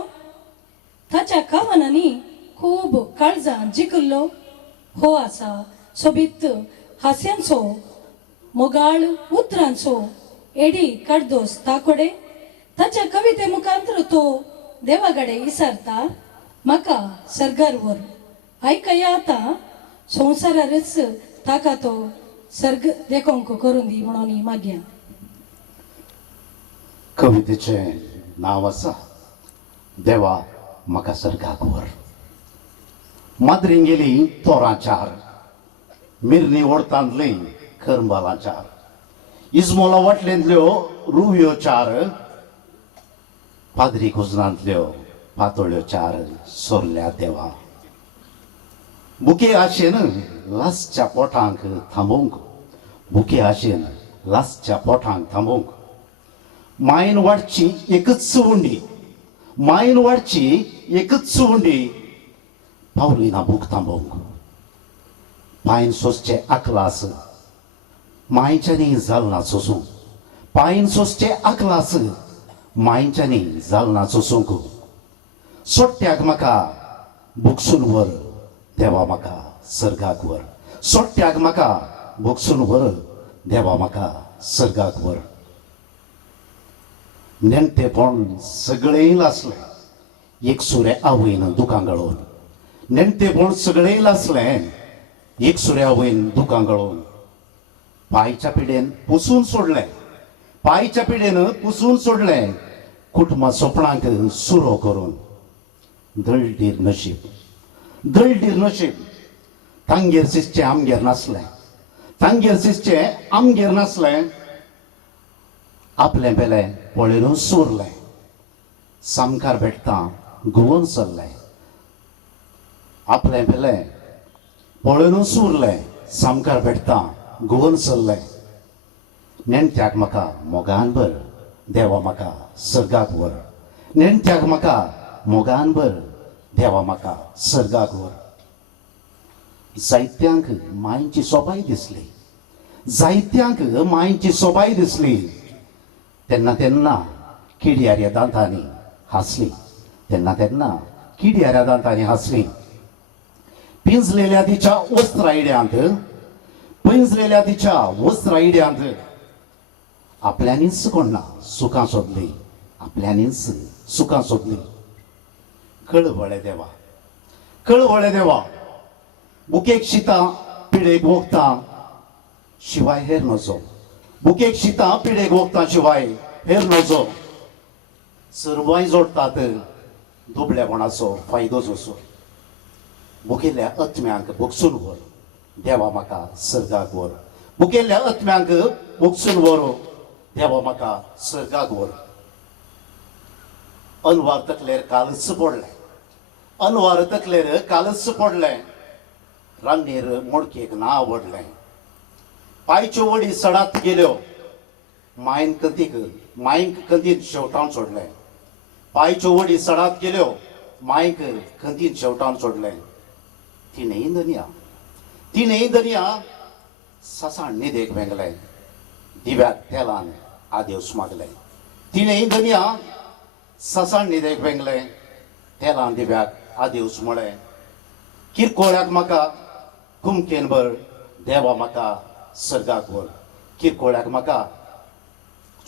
ताच्या कवनांनी खूब काळजां जिखल्लो हो आसा सोबीत हास्यांचो मोगाळ उतरांचो एडी कडदोस ताकोडे. ताच्या कविते मुखांतर तो देवागडे विसारता म्हाका सर्गार व्हर. आयकया आतां संवसारारच ताका तो सर्ग देखोंक करून दी म्हणून मागया. कवितेचें नांव आसा देवा म्हाका सर्गाक व्हर. माद्रीन गेली तोरांचार, मिरणी ओडतांतली करंबालांचार, इस्मोला वाटलेंतल्यो रुवयो चार, पाद्री कुजनांतल्यो पातोळ्यो चार सोरल्या देवा. बुके आशेन लासच्या पोटांक थांबोवंक. बुके आशेन लासच्या पोटांक थांबोवंक. मायन वाडची एकच सुवंडी. मायन वाडची एकच सुवंडी. पावली ना बूक थांबोवंक. पायन सोसचे आकलास मायच्यानी जालना सोसूंक. पायन सोसचे आकलास मायच्यानी जालना सोसूंक. सोट्ट्याक म्हाका बुकसून व्हर देवा म्हाका सर्गाक व्हर. सोट्ट्याक म्हाका बुकसून व्हर देवा म्हाका सर्गाक व्हर. नेणटेपण सगळें लासलें एक सुरे आवयन दुकां गळोवन. नेणटेपण सगळें लासलें एक सुरे आवयन दुकां गळोवन. पांयच्या पिडेन पुसून सोडलें. पांयच्या पिडेन पुसून सोडलें कुटुंबा सोपणांक सुरो करून. दळडीर नशीब दळडीर नशीब. तांगेर सिसचें आमगेर नासलें. तांगेर सिसचें आमगेर नासलें. आपलें बेलें पळयनूच सोरलें. सामकार भेटता घुंवून सरलें. आपलें बेलें पळयनूच उरलें. सामकार भेटता घुंवून सरलें. नेणट्याक म्हाका मोगान भर देवा म्हाका सर्गाक व्हर. नेणट्याक म्हाका मोगान भर देवा म्हाका सर्गाक व्हर. जायत्यांक मायेची सोबाय दिसली, जायत्यांक मायेची सोबाय दिसली. तेन्ना तेन्ना किडयाऱ्या दांतांनी हांसली, तेन्ना तेन्ना किडयाऱ्या दांतांनी हांसली. पिंजलेल्या तिच्या वस्त्रायड्यांत, पिंजलेल्या तिच्या वस्त्रायड्यांत आपल्यानीच कोण ना सुखां सोदली, आपल्यानीच सुखां सोदली. कळवळे देवा, कळवळे देवा, बुकेक शितां पिडेक वखदां शिवाय हेर नजो, बुकेक शितां पिडेक वखदां शिवाय हेर नजो. सर्वाय जोडटात दुबळेपणाचो फायदो जोसो. बुकेल्या अत्म्यांक भोगसून व्हर देवा म्हाका सर्गाक व्हर. बुकेल्या अत्म्यांक भोगसून व्हर देवा म्हाका सर्गाक व्हर. अनवार तकलेर कालच पडलें, अनवार तकलेर कालच पडलें. रान्नीर मोडकेक ना आवडलें. पांयच्यो वडी सडात गेल्यो, मायन मायंक कंदीन शेवटावन सोडलें. पांयच्यो वडी सडात गेल्यो, मायंक कंदीन शेवटावन सोडलें. तिणेंय दनया, तिणेंय दनया सासाण न्हिदेक वेंगलें. दिव्याक तेलान आदेवस मागलें. तिणेंय दनया सासाण न्हिदेक वेंगलें, तेलान दिव्याक आदेवस म्हळें. किरकोळ्याक म्हाका कुमकेन भर देवा म्हाका सर्गाक व्हर. किरकोळ्याक म्हाका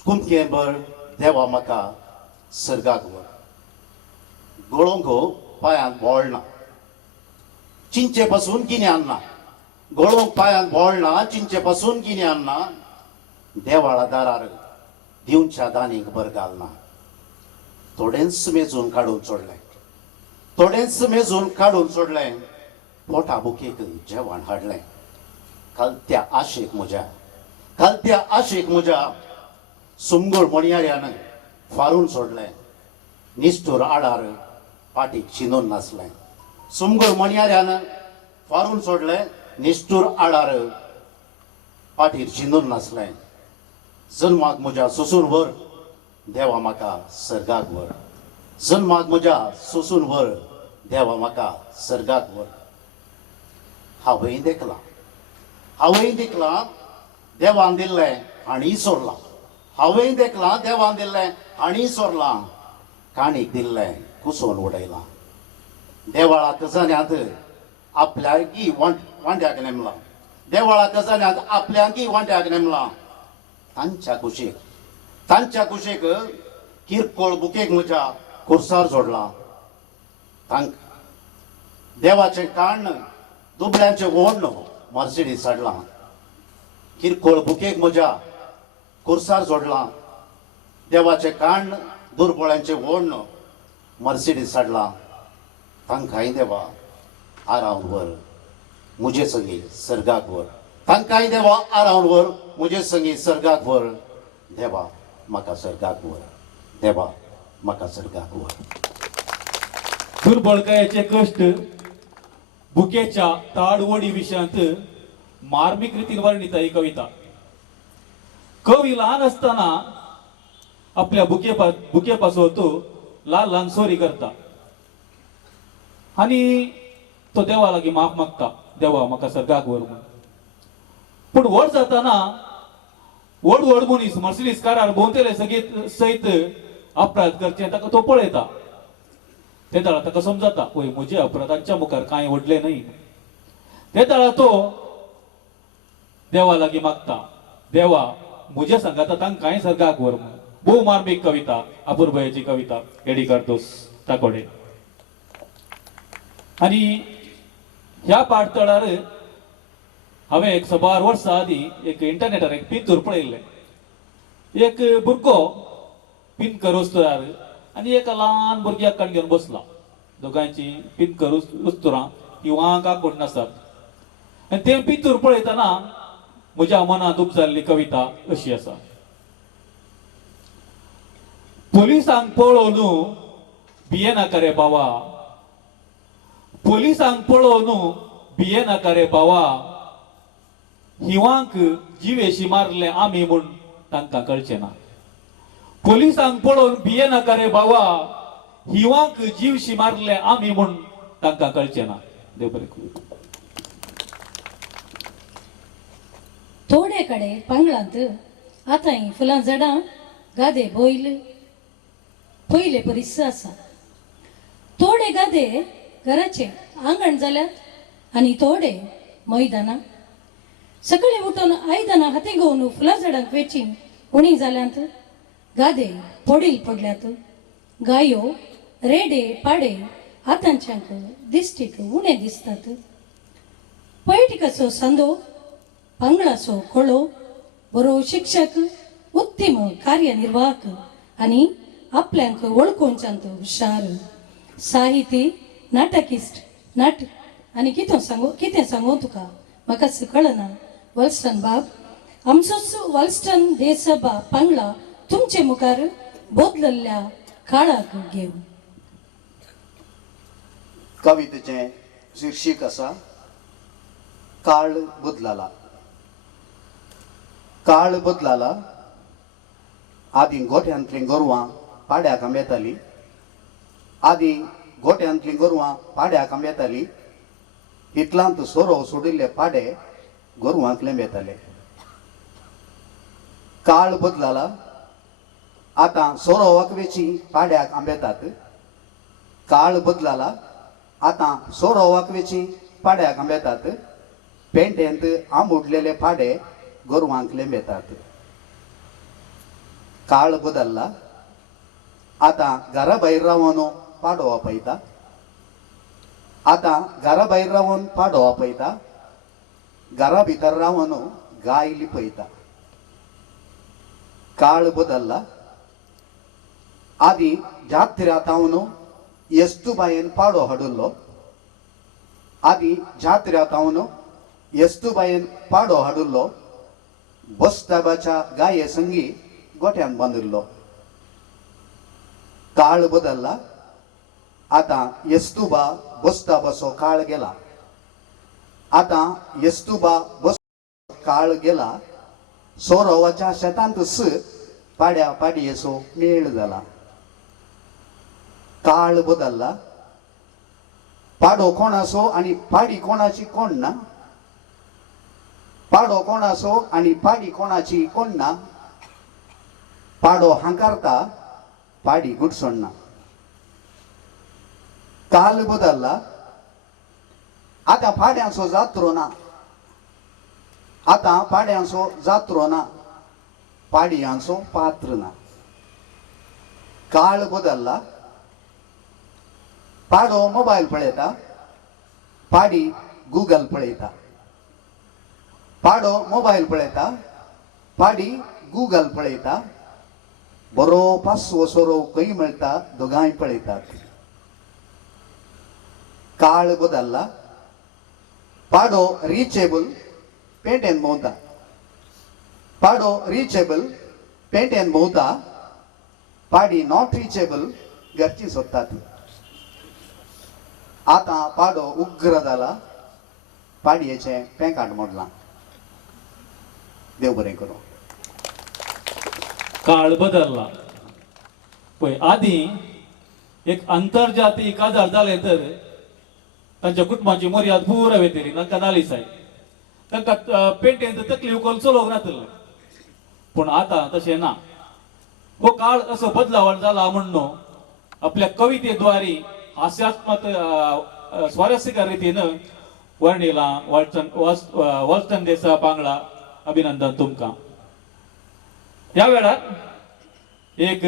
कुमकेन भर देवा म्हाका सर्गाक व्हर. गळोंक पांयांत बोळ ना, चिंचे पासून गिन्यान ना. गळोंक पांयांत बोळ ना, चिंचे पासून गिन्यान ना. देवाळा दारार दिवच्या दानीक बर घालना. थोडेंच मेजून काडून सोडलें, थोडेंच मेजून काडून सोडलें. पोटा बुकेक जेवण हाडलें. कालत्या आशेक म्हज्या, कालत्या आशेक म्हज्या सुमगोळ मणयाऱ्यान फारून सोडलें. निश्ठूर आडार पाटीक चिनून नासलें. सुमगोळ मणयाऱ्यान फारून सोडलें. निश्ठूर आडार पाटीर चिनून नासलें. जल्माक म्हज्या सोसून व्हर देवा म्हाका सर्गाक व्हर. जल्माक म्हज्या सोसून व्हर देवा म्हाका सर्गाक व्हर. हांवें देखलां, हांवें देखलां देवान दिल्लें आनी सोडलां. हांवें देखलां देवान दिल्लें आनी सोडलां. काणीक दिल्लें कुसोन उडयलां. देवाळा खजान्यांत आपल्याकी वांट्याक नेमलां. देवाळा खजान्यांत आपल्याकी वांट्याक नेमलां. तांच्या कुशीक, तांच्या कुशीक किरकोळ बुकेक म्हज्या खुर्सार जोडलां. तांक देवाचें काण दुबळ्यांचें ओडण मर्सिडीज हाडलां. किरकोळ बुकेक म्हज्या खुर्सार जोडलां. देवाचें काण दुर्बळ्यांचें ओडण मर्सिडीज हाडलां. तांकांय देवा आरावन व्हर म्हजे संगी सर्गाक व्हर. तांकांय देवा आरावन व्हर म्हजे संगी सर्गाक व्हर. देवा म्हाका सर्गाक व्हर. देवा म्हाका सर्गाक व्हर. दुर्बळकायाचे कष्ट बुकेच्या ताडवडी विशयांत मार्मिक रीतीन वर्णिता ही कविता. कवी लहान असताना आपल्या बुकेपासून तो ल्हान ल्हान सोरी करता आणि तो देवा लागी माफ मागता. देवा म्हाका सर्गाक व्हर म्हूण. पूण व्हड जाताना व्हड व्हड मनीस मर्सिडीज कारार भोंवतेले सयत अपराध करचे ताका तो पळयता. ते दाळा ताका समजता वय म्हजे अपराधांच्या मुखार कांय व्हडले न्हय. ते दाळा तो देवा लागी मागता. देवा म्हज्या सांगाता तांकांय सर्गाक व्हर म्हूण. भोव मार्मीक कविता, अपुर्बायेची कविता, एडी कार्दोस ताकोडे. आणि ह्या पाठतळार हांवें एक 12 वर्सां आदीं एक इंटरनेटार एक पिंतूर पळयल्लें. एक भुरगो पिन करोस्तरार आनी एका ल्हान भुरग्याक काण घेवन बसला. दोगांयची पिन करोस्तरां हीं वांका कोण नासतात. आनी तें पिंतूर पळयतना म्हज्या मनांत उपजाल्ली कविता अशी आसा. पुलिसांक पळोवन भियेनाका रे बावा, पुलिसांक पळोवन भियेनाका रे बावा. हिवांक जिवेशी मारले आमी म्हूण तांकां कळचें ना. पोलिसांक पळोवन भिये नाका रे बावा, हिवांक जीवशी मारले आम्ही म्हूण तांकां कळचें ना. देव बरें करूं. थोडे कडे पांगळांत आतांय फुलां झाडां गादे बोयल पयले परिस आसा. थोडे गादे घराचे आंगण जाल्यात आनी थोडे मैदानां. सकाळी उठून आयदनां हाती घेवन फुलां झाडांक वेची उणी जाल्यांत गादे पोडील पडल्यात. गायो रेडे पाडे आतांच्यांक दिश्टीक उणे दिसतात. पैटिकाचो सांदो पांगळाचो खोळो बरो शिक्षक उत्तम कार्यनिर्वाहक आनी आपल्यांक वळखोवच्यांत हुशार साहिती नाटकिस्ट नाट आनी कितें सांगू तुका म्हाका कळना. वल्स्टन बाब, आमचोच वल्स्टन देसभा पांगळा तुमचे मुखार बदलल्ल्या काळाक घेवन. कवितेचें शीर्षीक आसा काळ बदलाला. काळ बदलाला. आदीं गोठ्यांतलीं गोरवां पाड्याक आंबेतालीं. आदीं गोठ्यांतलीं गोरवां पाड्याक आंबेतालीं. इतलांत सोरो सोडिल्ले पाडे गोरवांक लेंबेताले. काळ बदलाला. आतां सोरो वाकवेची पाड्याक आंबेतात. काळ बदलाला. आतां सोरो वाकवेची पाड्याक आंबेतात. पेंटेंत आंबोडलेले पाडे गोरवांक लेंबेतात. काळ बदलला. आतां घरा भायर रावन पाडो आपयता. आतां घरा भायर रावन पाडो आपयता. घरा भितर रावन गाय लिपयता. काळ बदलला. आदीं जात्र्यातावन येस्तुबायेन पाडो हाडुल्लो. आदीं जात्र्यातावन येस्तुबायेन पाडो हाडुल्लो बसताबाच्या गाये संगी गोठ्यान बांदिल्लो. काळ बदलला. आतां येस्तुबा बसताबाचो काळ गेला. आतां येस्तुबा बस काळ गेला. सोरोवाच्या शेतांत पाड्या पाडयेचो मेळ जाला. काळ बदलला. पाडो कोणाचो आनी पाडी कोणाची कोण ना. पाडो कोणाचो आनी पाडी कोणाची कोण ना. पाडो हांकारता, पाडी गुडसोडना. काल बदलला. आतां पाड्यांचो जात्रो ना. आतां पाड्यांचो जात्रो ना. पाडयांचो पात्र ना. काळ बदलला. पाडो मोबायल पळयता, पाडी गुगल पळयता. पाडो मोबायल पळयता, पाडी गुगल पळयता. बरो पासवो सोरो खंय मेळटा दोगांय पळयतात. काळ बदलला. पाडो रिचेबल पेटेन भोंवता. पाडो रिचेबल पेटेन भोंवता. पाडी नॉट रिचेबल घरची सोदतात. आतां पाडो उग्र जाला. पाडयेचें पेंकाट मोडलां. देव बरें करूं. काळ बदलला. पळय आदीं एक आंतरजातीय काजार जाले तर तांच्या कुटुंबाची मर्याद पुरा वेतेली. तांकां नालिसाय. तांकां पेटेंत तकली उखल चलोवंक नातलें. पूण आतां तशें ना. हो काळ असो बदलावण जाला म्हण न्हू आपल्या कवितेद्वारे हास्यात्मक स्वारस्यकर रितीन वर्णिला वल्स्टन देसा पांगळा. अभिनंदन तुमकां. ह्या वेळार एक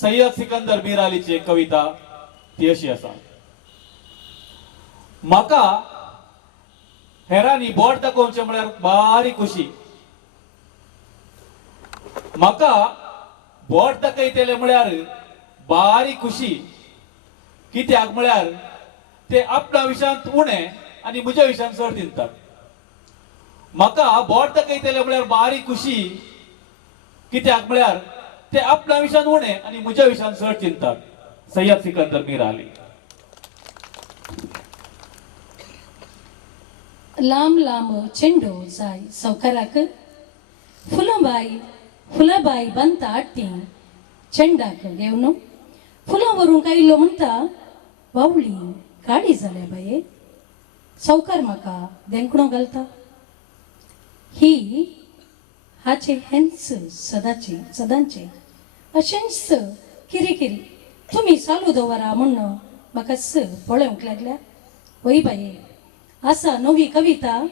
सय्यद सिकंदर मीर अलीची एक कविता ती अशी आसा. म्हाका हेरांनी बोट दाखोवचें म्हळ्यार बारी खुशी. म्हाका बोट दाखयतले म्हळ्यार बारी खुशी. कित्याक म्हळ्यार ते आपल्या विशयांत उणे आनी म्हज्या विशयांत चड दिसतात. म्हाका बोट दाखयतले म्हळ्यार बारी खुशी. कित्याक म्हळ्यार ते आपल्या विशयांत उणे आनी म्हज्या विशयांत चड चिंततात. सय्यद सिकंदर मीर अली. लांब लांब चेंडू जाय सावकाराक. फुलाबाई बांदता हाडटी चेंडाक घेवन फुलां व्हरून कायलो म्हणटा बावळी काळी जाल्या बाये सावकार म्हाका देंकणो घालता ही हाचे हेंच सदांचे अशेंच किरी तुम्ही चालू दवरा म्हणून म्हाका पळोवंक लागल्या वय बाये आसा नवी कविता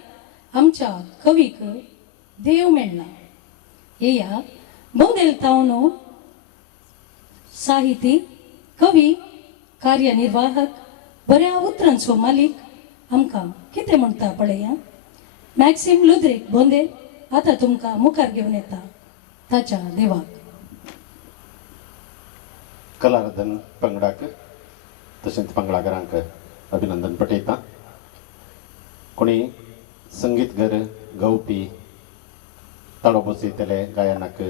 आमच्या कवीक देव मेळना येया बोदेल तावन साहिती कवी कार्यनिर्वाहक बऱ्या उतरांचो मालीक आमकां कितें म्हणटा पळया मॅक्सिम लुद्रीक बोंदेल आता तुमकां मुखार घेवन येता ताच्या देवाक कलारदन पंगडाक तशेंच पंगडाकारांक अभिनंदन पटयता कोणी संगीतगर गवपी ताळो बसयतले गायनाक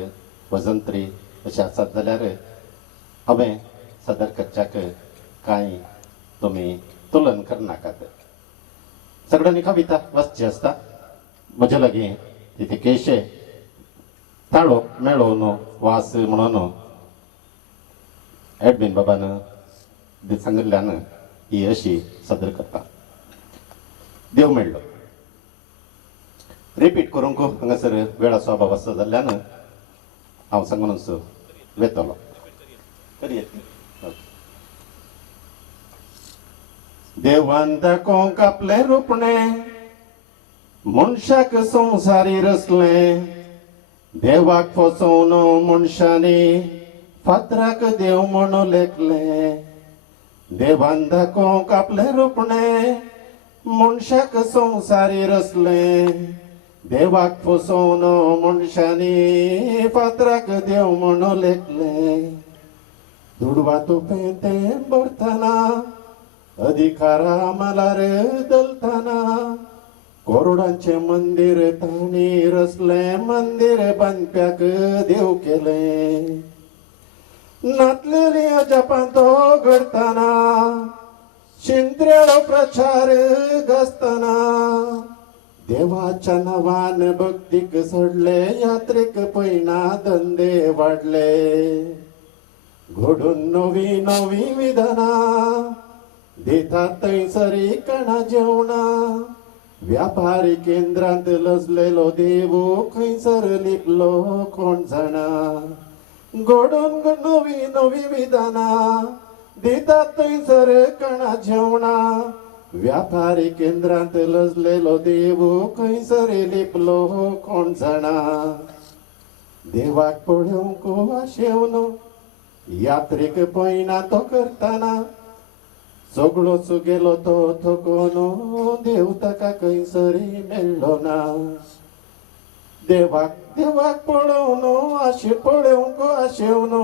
वजंत्री अशें आसात जाल्यार हांवें सदर कच्च्याक कांय तुमी तुलन करनाकात सगळ्यांनी कविता वाचची आसता म्हजे लागीं तिथे केशे ताळो मेळो न्हू वास म्हणून एडमिन बाबान सांगिल्ल्यान ही अशी सदर करता देव मेळ्ळो रिपीट करूंक हांगासर वेळाचो अभाव आसा जाल्ल्यान हांव सांगूनच वेतलो देवान दाखोवंक आपले रुपणे मनशाक संवसारी रचले देवाक फसोवन मनशांनी फातराक देव म्हणून लेखले देवान दाखोवंक आपले रुपणे मनशाक संवसारी रचले देवाक फसोवन मनशांनी फातराक देव म्हणून लेखले दुडवा तुपें तें भरतना अधिकारा मलार दलतना कोरडांचे मंदिर तांणी रचले मंदिर बांदप्याक देव केले नातलेली जपान तो घडतना शिंत्र्याळो प्रचार घसतना देवाच्या नांवान भक्तीक सोडले यात्रेक पैना धंदे वाडले घडून नवी नवी विधानां देतात थंयसरी कणा जेवणा व्यापारी केंद्रांत लजलेलो देव खंयसर लिपलो कोण जाणा घडून नवी नवी विधानां देतात थंयसर कणा जेवणा व्यापारी केंद्रांत लजलेलो देव खंयसर लिपलो कोण जाणा देवाक पळोवंक आशेवन यात्रेक पैना तो करतना सगळोच गेलो तो थकोन देव ताका खंयसरी मेळ्ळो ना देवाक पळोवन आशे पळोवंक आशेवन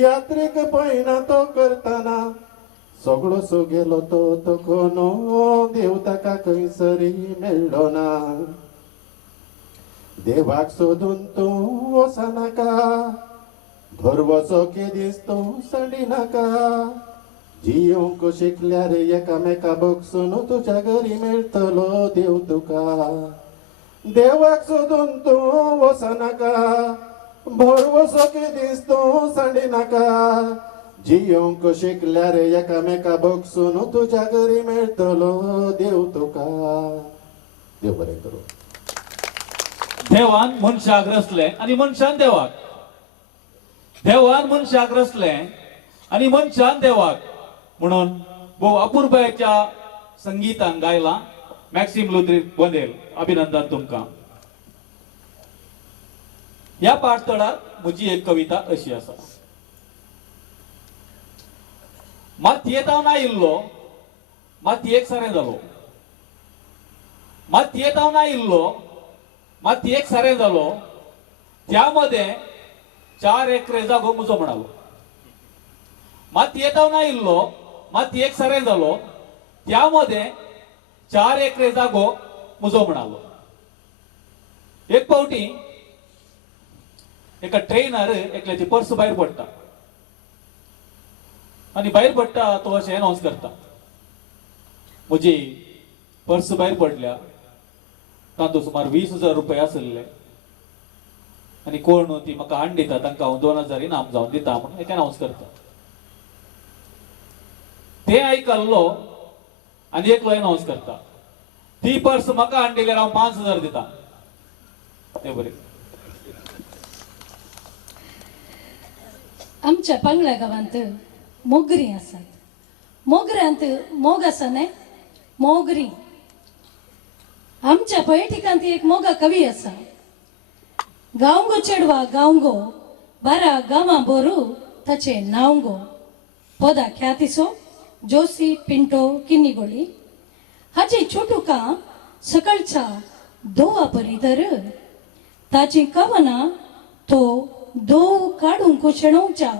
यात्रेक पैना तो करतना सगळोच गेलो तो थकोन देव ताका खंयसरी मेळ्ळो ना देवाक सोदून तूं वचनाका भरवचो केदीस तूं सांडिनाका जियोंक शिकल्यार एकामेका बगसून तुज्या घरी मेळटलो देव तुका देवाक सोदून तूं वचनाका भरवसो केदीस तूं सांडिनाका जियोंक शिकल्यार एकामेका बगसून तुज्या घरी मेळटलो देव तुका देव बरें करूं देवान मनशाक रचले आणि मनशान देवाक देवान मनशाक रचले आणि मनशान देवाक म्हणून भोव अपुर्बाच्या संगीतान गायला मॅक्सिम लुद्रीक बोंदेल अभिनंदन तुमकां ह्या पाठतळार म्हजी एक कविता अशी आसा मातयेत हांव ना इल्लो मातयेक सारें जालो मातयेत हांव ना इल्लो मातयेक सारें जालो त्यामध्ये 4 एकर जागो म्हजो म्हणालो मातयेत हांव ना इल्लो मातयेक सारें जालो त्यामध्ये 4 एकर जागो म्हजो म्हणालो एक फावटी एका ट्रेनार एकल्याची पर्स भायर पडटा आणि भायर पडटा तो अशें अनाउन्स करता म्हजी पर्स भायर पडल्या तातूंत सुमार 20,000 रुपया आसले आणि कोण ती म्हाका हांड दिता तांकां हांव 2000 इनाम जावन दिता म्हणून एक अनाउन्स करता. ते आयकल्लो आनी एकलो अनाउन्स करता, ती पर्स म्हाका हांड दिल्यार हांव 5000 दिता. ते बरें. आमच्या पांगळ्या गावांत मोगरी आसात. मोगऱ्यांत मोग आसा न्हय, मोगरी. आमच्या पैठिकांत एक मोगा कवी आसा. गांवगो चेडवा गांवगो, बारा गांवां बोरू ताचे नांवगो. पोदा ख्यातीसो जोशी पिंटो किन्नीगोळी. हाची छोटुका सकाळच्या दोवा परीदर. ताची कवना तो दोव काढून कुशणवच्या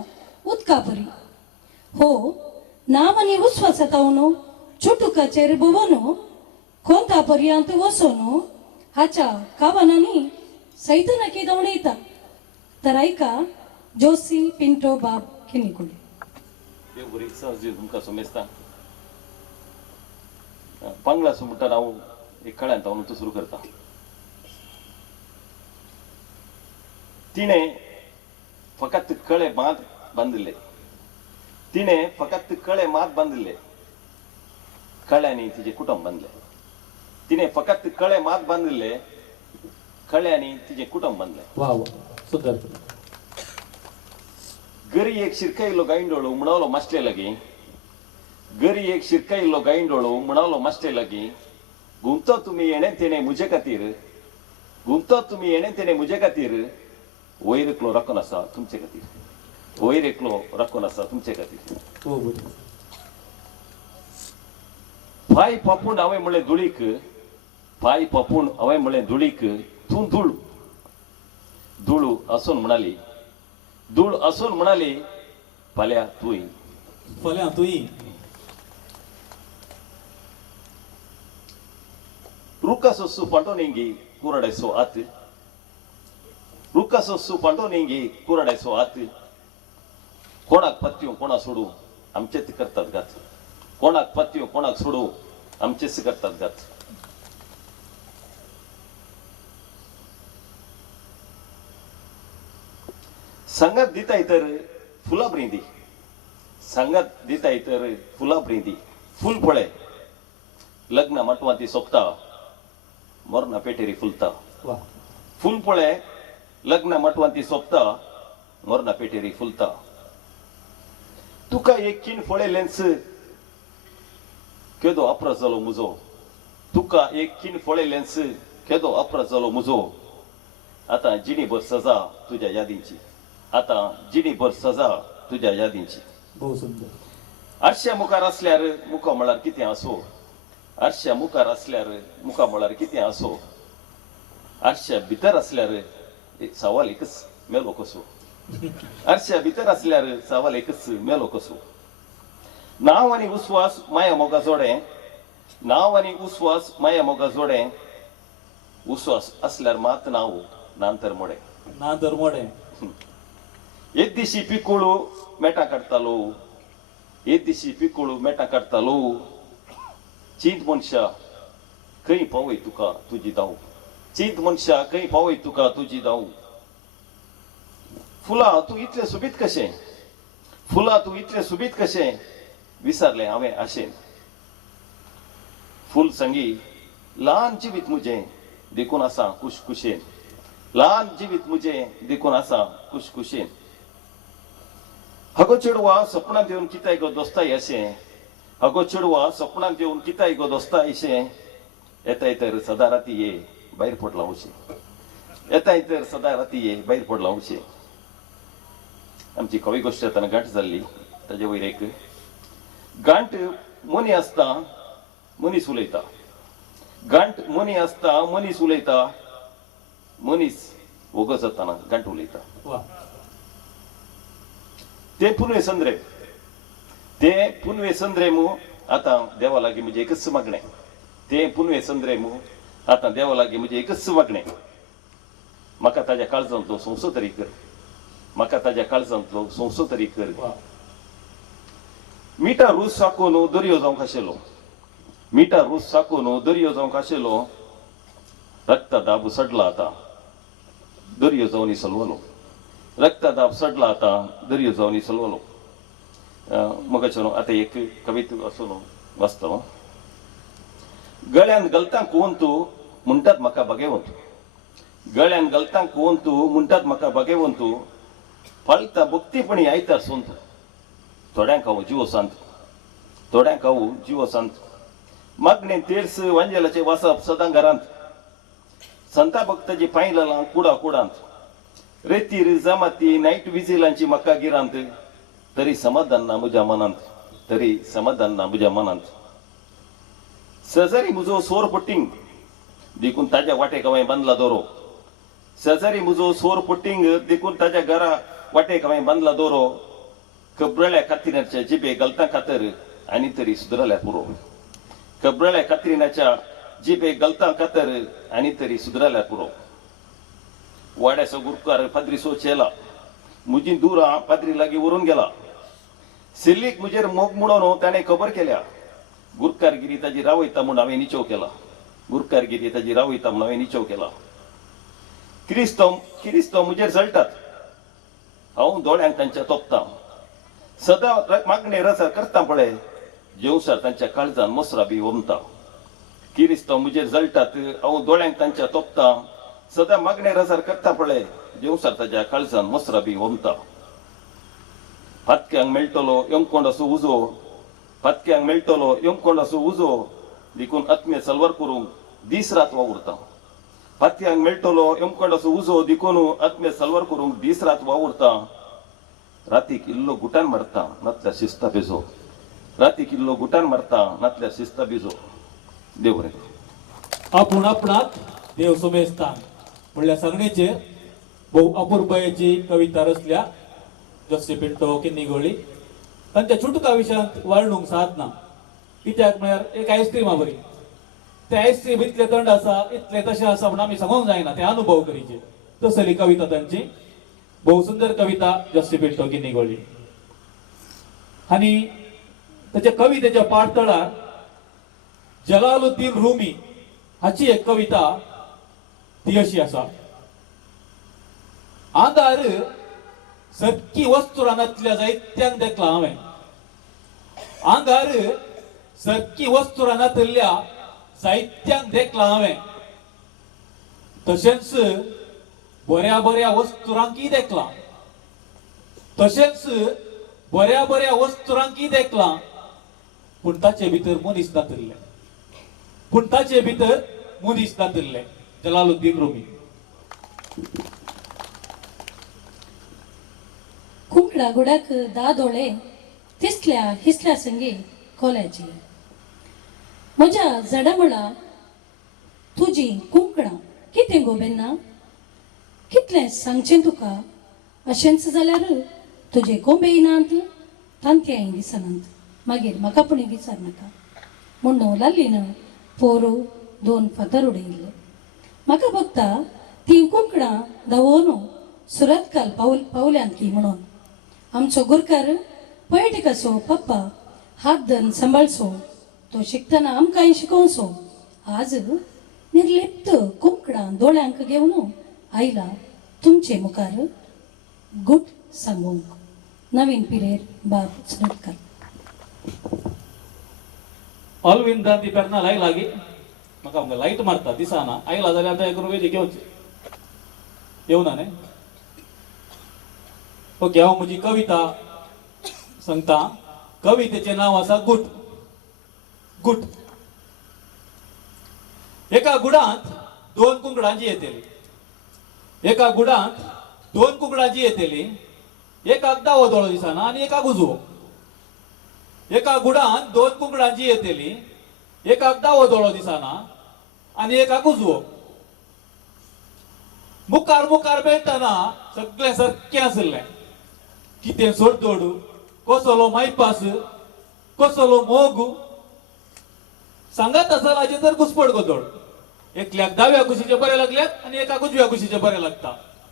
उदका परी. हो नावानी उस्वास तावनो छोटुकाचेर बुवनो. कोणता पर्यंत वसोनो हाच्या कावनांनी सैतनाकी दवणयता. तर ऐका जोशी पिंटो बाब किन्नीगोळी. देव बरी सहजी तुमकां सोमेस्ता पांगळा म्हणटा हांव एक कळ्यांत हांव तूं सुरू करता. तिणें फकत कळे मात बांदिल्ले. तिणें फकत कळे मात बांदिल्ले. कळ्यांनी तिचे कुटुंब बांदले. तिणें फकत कळे मात बांदिल्ले. कळ्यांनी तिचे कुटुंब बांदले. वा वा सुंदर. गरी एक शिरकायिल्लो गायंडोळो म्हणालो मास्टे लागी. गरी एक शिरकायिल्लो गायंडोळो म्हणालो मास्टे लागी. गुंतो तुम्ही येणे तेणे मुजे खातीर. गुंतो तुम्ही येणे तेणे मुजे खातीर. वयर एकलो राखून आसा तुमचे खातीर. वयर एकलो राखून आसा तुमचे खातीर. हो बरें. पाय पापूण हांवें म्हणलें धुळीक. पाय पापूण हांवें म्हणलें धुळीक तूं धूळ. धूळ आसून म्हणाली. धूळ आसून म्हणाली फाल्यां तूंय. फाल्यां तुयी. रुका सोस्सू पांडोनिंगी कुरडायसो आत. रुका सोस्सू पांडोनिंगी कुरडायसो आत. कोणाक पत्त्यो कोणा सोडू आमचेच करतात गात. कोणाक पत्त्यो कोणाक सोडू आमचेच करतात गात. संगत दिताय तर फुलां ब्रिंदी. संगत दिताय तर फुलां ब्रिंदी. फूल पळय लग्न मटवांती सोंपता मोरना पेटेरी फुलता. वा. फूल पळय लग्न मटवांती सोंपता मोरना पेटेरी फुलता. तुका एक खीण फळयलेंच केदो अप्रास जालो मुजो. तुका एक खीण फळयलेंच केदो अप्रास जालो मुजो. आतां जिणीभर सजा तुज्या यादींची. आतां जिणीभर सजा तुज्या यादींची. भोव सुंदर. आरश्या मुखार असल्यार मुखा म्हळ्यार कितें आसो. आरश्या मुखार असल्यार मुखा म्हळ्यार कितें आसो. आरश्या भितर असल्यार सवाल एकच मेलो कसो. आरश्या भितर असल्यार सवाल एकच मेलो कसो. नांव आनी उस्वास माया मोगा जोडे. नांव आनी उस्वास माया मोगा जोडे. उस्वास असल्यार मात नांव नांतर मोडे. नांतर मोडे. एक दिशी पिकोळू मेटा काडटालो. एक दिशी पिकोळू मेटा काडटालो. चींत मनशा खंय पावय तुका तुजी दाव. चींत मनशा खंय पावय तुका तुजी दाव. फुलां तूं इतलें सुबीत कशें. फुलां तूं इतलें सुबीत कशें विसरलें हांवें आशेन. फूल संगी ल्हान जिवीत मुजें देखून आसा खुशखुशेन. ल्हान जिवीत मुजें देखून आसा खुशखुशेन. हगो चेडवा सपनांत येवन किताय गो दोस्ताय अशें. हगो चेडवा सपनांत येवन किताय गो दोस्ताय अशें. येताय तर सदा राती ये भायर पडला उशें. येताय तर सदा राती ये भायर पडला उशें. आमची कवी गोश्ट आतां गांठ जाल्ली. ताजे वयर एक गांठ मनी आसता मनीस उलयता. गांठ मनी आसता मनीस उलयता. मनीस वगत जाताना गांठ उलयता. वा. ते पुनवे संद्रे. ते पुनवे संद्रे मू आतां देवा लागीं म्हजें एकच मागणें. ते पुनवे संद्रे मू आतां देवा लागीं म्हजें एकच मागणें. म्हाका ताज्या काळजांतलो संवसो तरी कर. म्हाका ताज्या काळजांतलो संवसो तरी कर. मिठा रूस साकून दर्यो जावंक आशिल्लो. मिठा रूस साकून दर्यो जावंक आशिल्लो. रक्त दाब सडला आतां. दर्यो जावन इसलवलो रक्तदाब सडला आता दर्यो जावन इसलवलो मगाच्यान आता एक कविता असो वाचतो गळ्यान गलतां कोवन तूं म्हणटात म्हाका बगेवंत गळ्यान गलतां कोवन तूं म्हणटात म्हाका बगेवंत फळता भक्तीपणी आयतार सोंत थोड्यांक हांव जिवो सांत थोड्यांक हांव जिवो सांत मागणे तेर्स वांजेलाचे वासप सदां घरांत संता भक्ताची पांय लालां कुडा कुडांत रेतीर जमाती नायट विजिलांची म्हाका गिरांत तरी समाधान ना म्हज्या मनांत तरी समाधान ना म्हज्या मनांत शेजारी म्हजो सोर पट्टींग देखून ताज्या वाटेक हांवें बांदला दोरो शेजारी म्हजो सोर पट्टींग देखून ताज्या घरा वाटेक हांवें बांदला दोरो कब्रळ्या कात्रिनाच्या जिबे गलतां खातर आनी तरी सुदरल्या पुरो कब्रळ्या कात्रिनाच्या जिबे गलतां खातर आनी तरी सुदरल्या पुरो वाड्याचो गुरकार पाद्रीसो चेला म्हजी दुरां पाद्री लागीं व्हरून गेला सिल्लीक म्हजेर मोग म्हणून ताणें खबर केल्या गुरकारगिरी ताजी रावयता म्हूण हांवें निचव केला गुरकारगिरी ताजी रावयता म्हूण हांवें निचव केला किरिस्तव म्हजेर जळटात हांव दोळ्यांक तांच्या तोपतां सदां मागणे रसार करता पळय जेवसार तांच्या काळजान मसरा बी वमता किरिस्तव म्हजेर जळटात हांव दोळ्यांक तांच्या तोपतां सदां मागणे रसार करता पळय जेवसार ताच्या काळजान मसरा बी वमता फातक्यांक मेळटलो येमकोंड असो उजो फातक्यांक मेळटलो येमकोंड असो उजो देखून आत्मीय सलवार करूंक दीस रात वावुरता फातक्यांक मेळटलो येमकोंड असो उजो देखून आत्मीय सलवार करूंक दीस रात वावुरता रातीक इल्लो गुटान मारता नातल्या शिस्ता बेजो रातीक इल्लो गुटान मारता नातल्या शिस्ता बेजो देव बरें आपूण आपणाक देव सोमेस्तान म्हणल्या सांगणेचेर भोव अपुर्बायेची कविता रचल्या जोसे पिंटो किन्नीगोळी तांच्या चुटका विशयांत वर्णूंक साधना कित्याक म्हळ्यार एक आयस्क्रीमा बरी ते आयस्क्रीम इतले थंड आसा इतले तशें आसा म्हणून आमी सांगूंक जायना ते अनुभव करीचे तसली कविता तांची भोव सुंदर कविता जोसे पिंटो किन्नीगोळी आनी ताच्या कवितेच्या पाठतळार जलालुद्दीन रुमी हाची एक कविता ती अशी आसा आंगार सर्की वस्तू रानांतल्या जायत्यांक देखला हांवें आंगार सर्की वस्तू रानांतल्या जायत्यांक देखला हांवें तशेंच बऱ्या बऱ्या वस्तुरांकय देखला तशेंच बऱ्या बऱ्या वस्तुरांकय देखला पूण ताचे भितर मनीस नातिल्ले पूण ताचे भितर मनीस नातिल्ले जलालुद्दीन रुमी कुंकडा गुडाक दा दोळे तिसल्या हिसल्या संगी कोल्याची म्हज्या जडमळा तुजी कुंकडां कितें गो बेन्ना कितलें सांगचें तुका अशेंच जाल्यार तुजे कोंबे येनात तांत्याय दिसनात मागीर म्हाका पुणी विचारनाका म्हूण न्हवलालीन पोरू 2 फातर उडयले म्हाका बघता ती कुंकडां धांवून सुरत काल पावल्यांत की म्हणून आमचो गुरकार पळयटी कसो पप्पा हात धरून सांबाळसो तो शिकतना आमकांय शिकोवसो आज निर्लिप्त कुंकडां दोळ्यांक घेवन आयला तुमचे मुखार गुट सांगूंक नवीन पिरेर बाब सुरतकार ऑलविंदान ती पेरना लाय लागी म्हाका हांगा लायट मारता दिसाना आयला जाल्यार आतां करून वेदी घेवची येवना न्ही ओके हांव म्हजी कविता सांगता कवितेचें नांव आसा गुट गुट एका गुडांत 2 कुंकडांची येतेली एका गुडांत 2 कुंकडांची येतेली एकाक दावो दोळो दिसना आनी एकाक उजवो एका गुडांत 2 कुंकडांची येतेली एकाक दावो दोळो दिसना आनी एकाक उजवो मुखार मुखार मेळटना सगळें सारकें आसलें कितें सोडतोड कसलो मायपास कसलो मोग सांगात आसा हाजे तर घुसपड गोदोड एकल्याक दाव्या कुशीचे बरे लागल्यात आनी एकाक उजव्या कुशीचे बरे लागता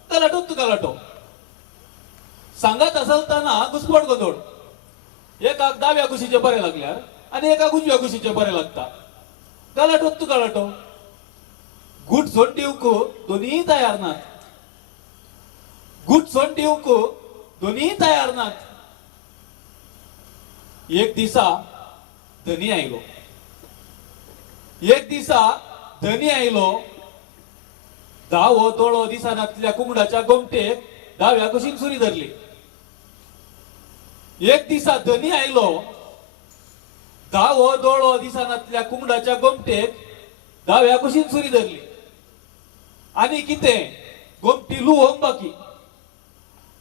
गलाटोच गलाटो सांगात आसतना घुसपड गोदोड एकाक दाव्या कुशीचे बरे लागल्यार आनी एकाक उजव्या कुशीचे बरे लागता गलाटोच गलाटो गुट सोड दिवंक दोनीय तयार नात गुटसोन दिवंक दोन्ही तयार नात. एक दिसा धनी आयलो. एक दिसा धनी आयलो. दावो दोळो दिसानातल्या कुंगडाच्या गोमटेक दाव्या कुशीन सुरी धरली. एक दिसा धनी आयलो. दावो दोळो दिसानातल्या कुंगडाच्या गोमटेक दाव्या कुशीन सुरी धरली. आणि किते गोमटी लुवंक बाकी.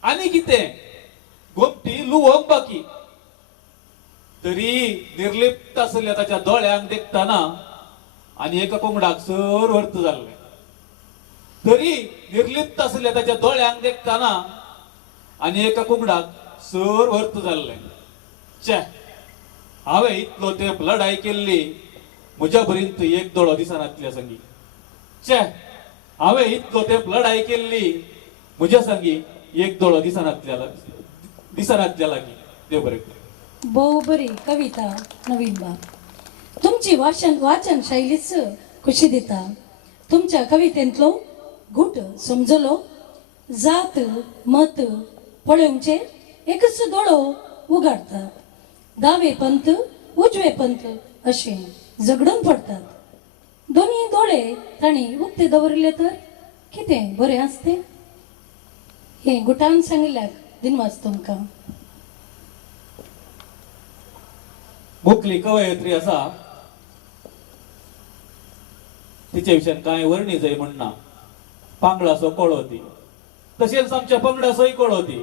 आणि किते गोमटी लुवंक बाकी. तरी निर्लिप्त असल्या ताच्या दोळ्यांक देखताना आणि एका कोंबडाक सर वर्त जाल्ले. तरी निर्लिप्त असल्या ताच्या दोळ्यांक देखताना आणि एका कोंबडाक सर वर्त जाल्ले. चे हांवें इतलो तेंप लढाई केल्ली म्हज्या पर्यंत एक दोळो दिसनातल्या संगी. चे हांवें इतलो तेंप लढाई केल्ली म्हज्या संगी एक दोळो दिसनातल्या लागीं. देव बरें करूं. भोव बरी कविता नवीन बाब. तुमची वाचन शैलीच खुशी दिता. तुमच्या कवितेंतलो घुट समजलो. जात मत पळोवचे एकच दोळो उगाडतात. दावे पंथ उजवे पंथ असे झगडून पडतात. दोन्ही दोळे ताणी उक्ते दवरले तर कितें बरें आसते. हे गुटान सांगल्याक दिनवास तुमकां. मुखली कवयत्री असा तिच्या विशयान कांय वर्णी जाय म्हणना. पांगळासो कळो ती. तशेंच आमच्या पंगडासोय कळो ती.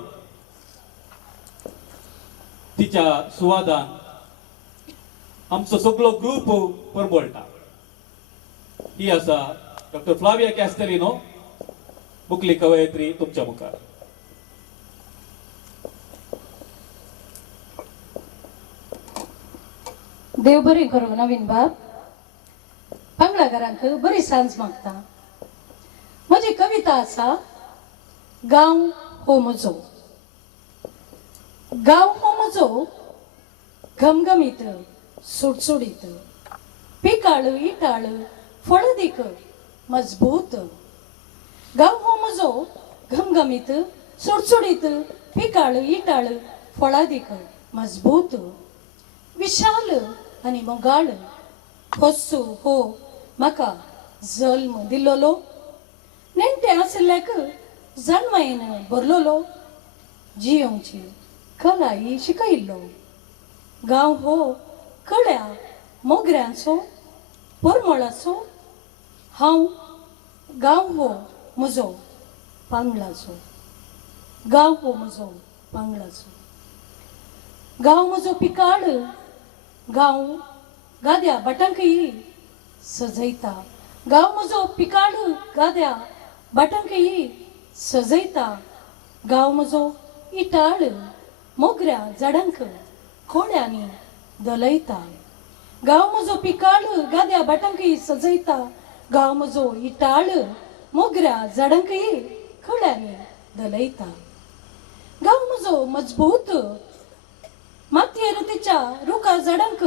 तिच्या सुवादान आमचो सगळो ग्रुप परबळटा. ही आसा डॉक्टर फ्लाविया कॅस्टेलिनो, मुखली कवयत्री तुमच्या मुखार. देव बरें करूं नवीन बाब. पंगडाकारांक बरी सांज मागता. म्हजी कविता आसा गांव हो म्हजो. गांव हो म्हजो घमघमीत सुटसुडीत. पिकाळ इटाळ फळदीक मजबूत. गांव हो म्हजो घमघमीत सुटसुडीत. पिकाळ इटाळ फळादीक मजबूत. विशाल आणि मोगाळ होस्सू हो म्हाका जल्म दिल्लोलो. नेणटे आसल्याक जन्मायेन भरलोलो. जियोवची कलाई शिकयल्लो. गांव हो कळ्या मोगऱ्यांचो परमळाचो. हांव गांव हो म्हजो पांगळाचो. गांव हो म्हजो पांगळाचो. गांव म्हजो पिकाळ. गांव गाद्या बटांकय सजयता. गांव म्हजो पिकाळ गाद्या बटांकय सजयता. गांव म्हजो इटाळ मोगऱ्या झाडांक खोड्यांनी दलयता. गांव म्हजो पिकाळ गाद्या बटांकय सजयता. गांव म्हजो इटाळ मोगऱ्या झाडांकय खोड्यांनी दलयता. गांव म्हजो मजबूत मातयेर तिच्या रुखा झाडांक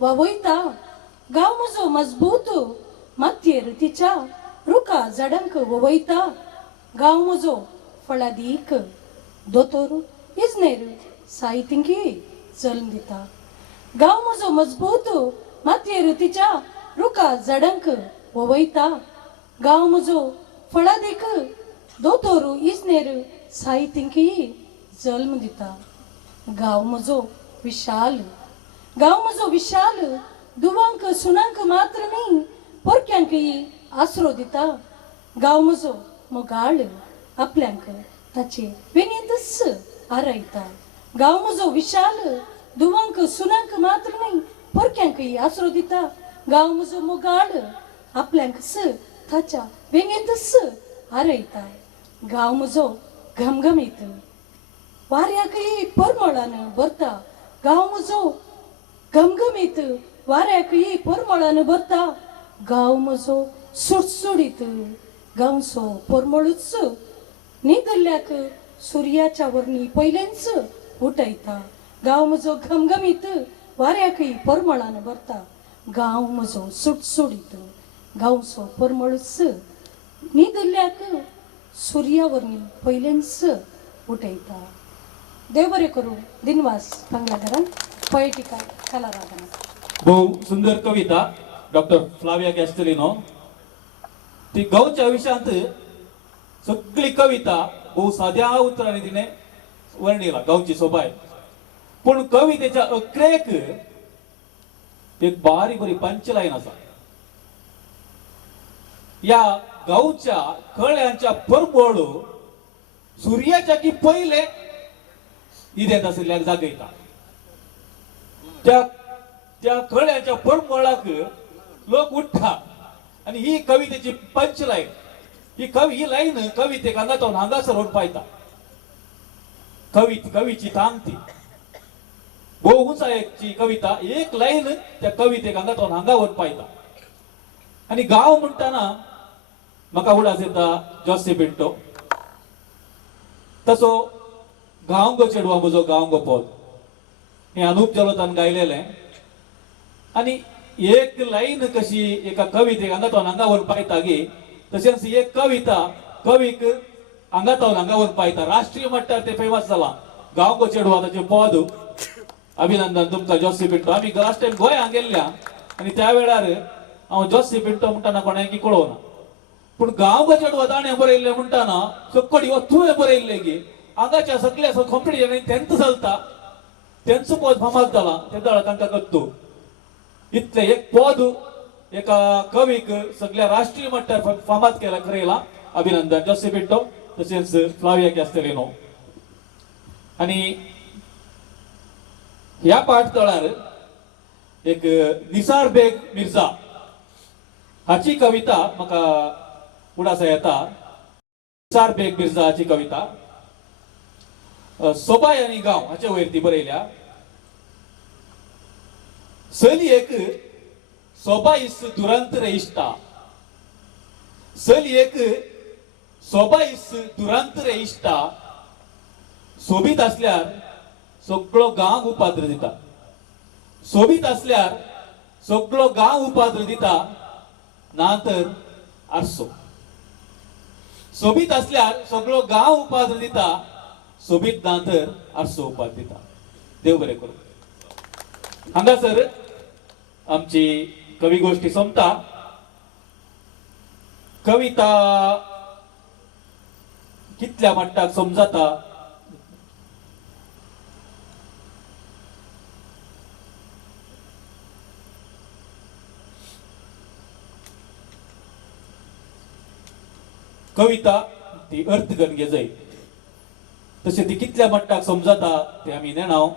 वावयता. गांव म्हजो मजबूत मातयेर तिच्या रुखा झाडांक ववयता. गांव म्हजो फळादीक दोतोर इजनेर साहित्यांकी जल्म दिता. गांव म्हजो मजबूत मातयेर तिच्या रुखा झाडांक ववयता. गांव म्हजो फळादीक दोतोर इजनेर साहित्यांकी जल्म दिता. गांव म्हजो विशाल. गांव म्हजो विशाल दुवांक सुनांक मात्र न्ही परक्यांकय आसरो दिता. गांव म्हजो मोगाळ आपल्यांक ताचे विनीतच आरयता. गांव म्हजो विशाल दुवांक सुनांक मात्र न्ही परक्यांकय आसरो दिता. गांव म्हजो मोगाळ आपल्यांकच ताच्या विनीतच आरयता. गांव म्हजो घमघमीत वाऱ्याकय परमळान भरता. गांव म्हजो घमघमीत वाऱ्याकय परमळान भरता. गांव म्हजो सुटसुडीत गांवचो परमळूच न्हिदल्ल्याक सुर्याच्या वरणी पयलेंच उठयता. गांव म्हजो घमघमीत वाऱ्याकय परमळान भरता. गांव म्हजो सुटसुडीत गांवचो परमळूच न्हिदल्ल्याक सूर्यावरील पहिल्यांच उठयता. देव बरे करू. दिनवास पंगलाधरन पोएटिका कलाराधना. बहु सुंदर कविता डॉक्टर फ्लाविया कॅस्टेलिनो. ती गावच्या विषयांत सगळी कविता बहु साध्या उतरांनी तिने वर्णिला गावची सोबाय. पण कवितेच्या अक्रेक एक बारी बरी पंचलाईन असा. या गावच्या कळ्यांच्या परबोळ सूर्याच्या की पहिले इदेत असलेल्या जागयता. त्या कळ्यांच्या परबोळाक लोक उठ्ठा आणि ही कवितेची पंचलाईन. ही लाईन कवितेक अंगातून हांगासर होऊन पायता. कवीची तांगती बहुसायकची कविता एक लाईन त्या कवितेक अंगातून हांगावर पायता. आणि गाव म्हणताना म्हाका उडास येता जॉसी पिंटो. तसो गांवगो चेडवा म्हजो गांवगो पोल हे अनुप जलोतान गायलेलें. आणि एक लाईन कशी एका कवितेक अंगातून हांगावर पायता गे तशेंच एक कविता कवीक अंगातून हांगावर पायता. राष्ट्रीय मट्टार ते फेमस जाला. गांवगो चेडवा ताचे पद अभिनंदन तुमकां जॉसी पिंटो. आमी लास्ट टाइम गोंयां गेल्ल्या आणि त्या वेळार हांव जॉसी पिंटो म्हणटाना कोणाक कळोना. पूण गांवगो चेडवा ताणें बरयल्लें म्हणटाना सकडी वा तुवें बरयल्लें गे हांगाच्या सगळ्या कॉम्पिटिशनांनी तेंच चलता. तेंचो पद फामाद जाला. ते दळ तांकां कत्तो इतले एक पद एका कवीक सगळ्या राष्ट्रीय मट्टार फामाद केला करेला. अभिनंदन जॉसी पिंटो तशेंच फ्लाविया कॅस्टेलिनो. आणि ह्या पाठतळार एक निसार बेग मिर्झा हाची कविता म्हाका उडासा येता. निसार बेग मिर्झा हाची कविता सोबाय आनी गांव हाचे वयर ती बरयल्या. चलयेक सोबाईस दुरंत रे इश्टा. चलयेक सोबाईस दुरंत रे इश्टा. सोबीत असल्यार सगळो गांव उपाद्र दिता. सोबीत असल्यार सगळो गांव उपाद्र दिता ना तर आरसो. सोबीत असल्यार सगळो गांव उपाद्र दिता. सोबीत ना तर आरसो उपाद दिता. देव बरें करूं. हांगासर आमची कवी गोष्टी संपता. कविता कितल्या मट्टाक समजता कविता ती अर्थ गणगे जाय तसे ती कितल्या मट्टाक समजता ते आमी नेणाव.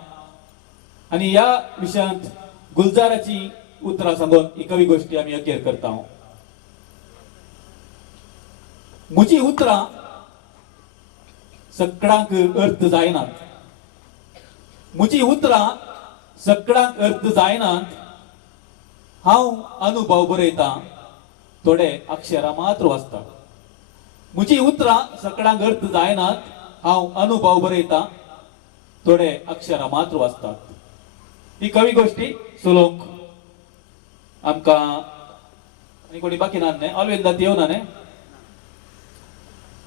आणि या विशयांत गुलजाराची उतरां सांगून ही कवी गोष्टी आमी अखेर करता. म्हजी उतरां सगळ्यांक अर्थ जायनात. म्हजी उतरां सगळ्यांक अर्थ जायनात. हांव अनुभव बरयतां थोडे अक्षरां मात्र वाचता. म्हजी उतरां सगळ्यांक अर्थ जायनात. हांव अनुभव बरयतां थोडे अक्षरां मात्र वाचतात. ही कवी गोष्टी सुलोवंक आमकां आनी कोणी बाकी ना न्ही ऑलवेज येवना न्ही.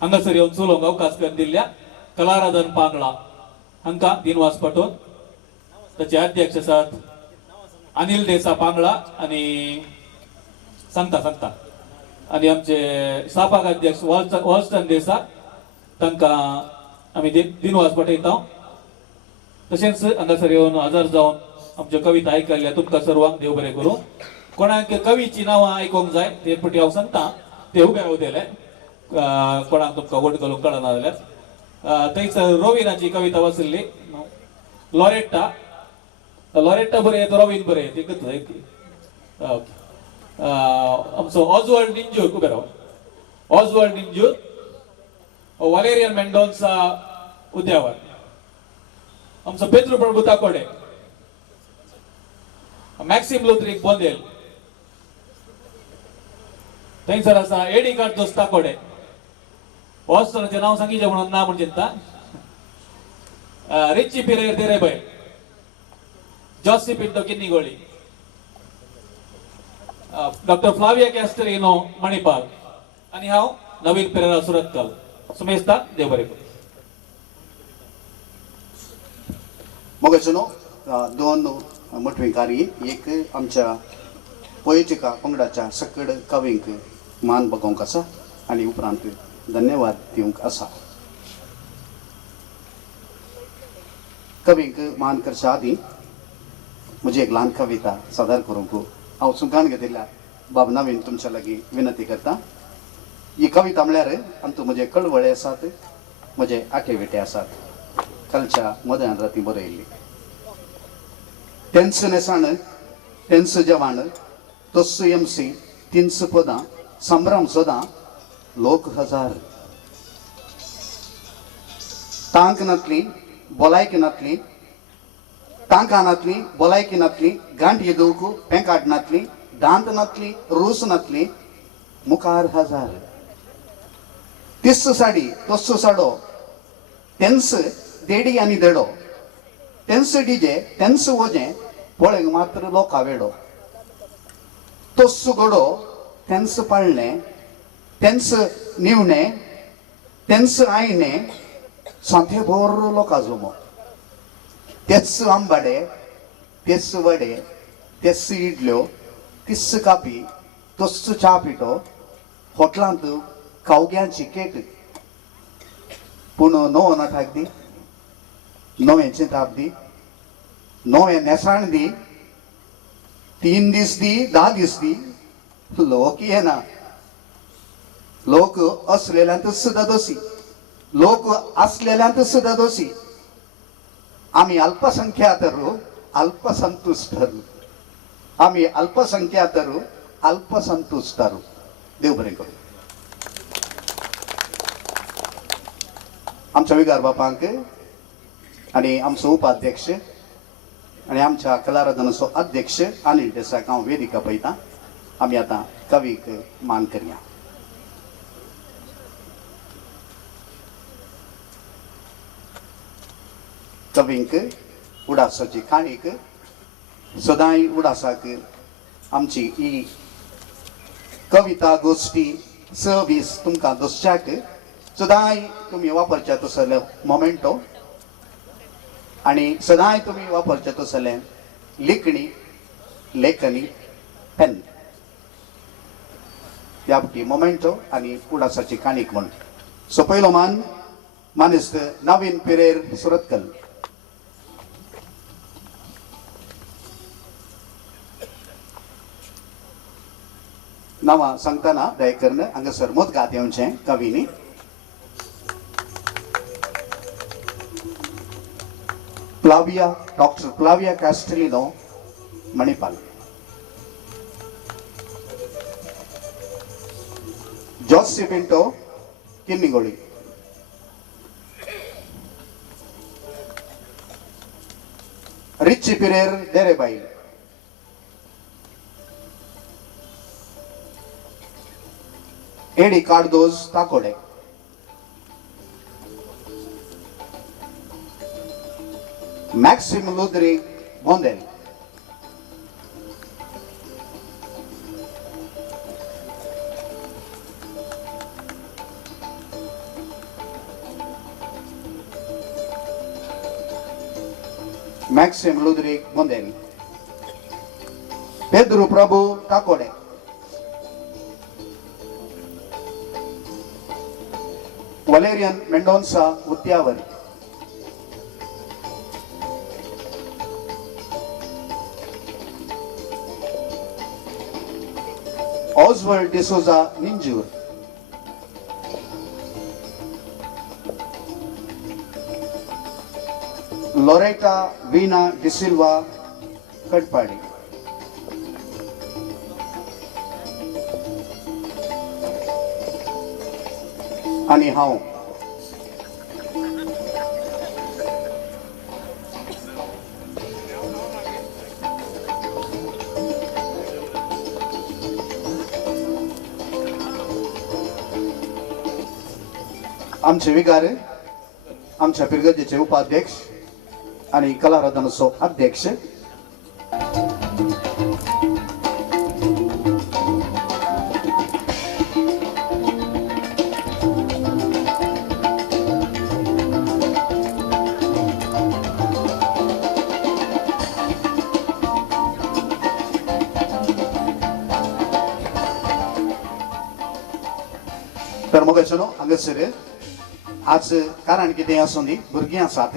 हांगासर येवन चलोवंक अवकाश करून दिल्ल्या कलाराधन पांगळा हांकां दिनवास पटोवन ताचे अध्यक्ष आसात अनिल देसा पांगळा आणि सांगता आणि आमचे सापाक अध्यक्ष वॉल्स्टन देसा तांकां आमी दिनवास पटयता. तशेंच हांगासर येवन हजर जावन आमच्यो कविता आयकल्ल्या तुमकां सर्वांक देव बरें करूं. कोणाक कवीची नांवां आयकोंक जाय ते पटी हांव सांगता ते उबे रावलेले. कोणाक तुमकां वोट घालूंक कळना जाल्यार थंयसर रोविनाची कविता वाचल्ली लॉरेट्टा. लॉरेट्टा बरें तो रोविन बरें ती कथा. आमचो ऑजवर्ल्ड निंजूर उबे राव. ऑजवर्ल्ड निंजूर वालेरियन मेंडोन्सा उद्यावर. आमचो पेद्रो प्रभू ताकोडे. मॅक्सिम लोथरीक बोंदेल. थंयसर आसा एडी कार्दोस ताकोडे. वॉस्टनाचें नांव सांगिचें म्हणून ना म्हणून चिंता. रिची पिरेर तेरेबय. जॉसी पिंटो किन्नीगोळी. डॉक्टर फ्लाविया कॅस्टेलिनो मणिपाल आणि हांव नवीन पेरेरा सुरतकल. सुमेस्ता देव बरे करू. मोगाचनो दोन मोठवेकारी एक आमच्या पोएटिका पंगडाच्या सकड कवींक मान बगोवंक आसा आनी उपरांत धन्यवाद दिवंक आसा. कवींक मान करच्या आदीं म्हजी एक ल्हान कविता सादर करूंक हांव सुकान घेतिल्ल्या भावनावेन तुमच्या लागीं विनंती करता. ही कविता म्हळ्यार अंतू म्हजे कळवळे आसात, म्हजे आटेविटे आसात, कालच्या मध्यान राती बरयल्ली. तेंच नेसाण तेंच जवान तस्सु एमसी तिन्स पदां संभ्रम सदां लोक हजार. तांक नातली बोलायकी नातली, तांक नातली बोलायकी नातली, गांठ येदूक पेंकाट नातली, दांत नातली रूस नातली, मुखार हजार. तिस्स साडी तस्सु साडो तेंच देडी आनी देडो, तेंच डिजे तेंच वजें पळयंक मात्र लोका वेडो. तस्सु गडो तेंच पाळणें, तेंच निवणें, तेंच आयणें, सांथे भोर लोका जुमो. तेच आंबाडे, तेच वडे, तेच इडल्यो, तिस्स कापी, तस्स च्या पिठो, हॉटलांत कावग्यांची केट. पूण नवो नठाक दी, नवें चिंताप दी, नवें नेसाण दी, 3 दीस दी, 10 दीस दी, लोक येना. लोक असलेल्यांत सुद्धा दोशी, लोक असलेल्यांत सुद्धा दोशी. आम्ही अल्पसंख्यातरू अल्पसंतुष्टरू, आम्ही अल्पसंख्यातरू अल्पसंतुष्टरू. देव बरें करूं. आमच्या विगार बापांक आणि आमचो उपाध्यक्ष आणि आमच्या कलाराधनाचो अध्यक्ष अनिल देसायक हांव वेदिका पळयतां. आमी आतां कवीक मान करया. कवींक उडासाची काणीक सदांय उडासाक आमची ही कविता गोष्टी 26 तुमकां दोसच्याक सदांय तुमी वापरचे तसले मोमेंटो आणि सदांय तुमी वापरचे तसले लेखणी लेखनी पेन. त्या मोमेंटो आणि उडासाची काणीक म्हण. सो पयलो मान मानिस्त नवीन पिरेर सुरतकल. नांवां सांगतना दयकरन हांगासर मत घात येवचें कवीनी. प्लाविया डॉक्टर प्लाविया कास्टेलिनो मणिपाल. जॉसी पिंटो किन्निगोळी. रिची पिरेर देरेबाई. एडी कार्दोज ताकोडे. मॅक्सिम लुद्री बोंदेल. मॅक्सिम लुद्री बोंदेल. पेद्रू प्रभू ताकोडे. वलेरियन मेंडोन्सा उद्यावर. ऑस्वर्ड डिसोजा निंजूर. लोरेटा वीना डिसिल्वा कडपाडी. आणि हांव आमचे विगार आमच्या पिरगजेचे उपाध्यक्ष आणि कलाराधनाचो अध्यक्ष तर मोगाचनो हांगासर आज कारण कितें आसूं दी भुरगीं आसात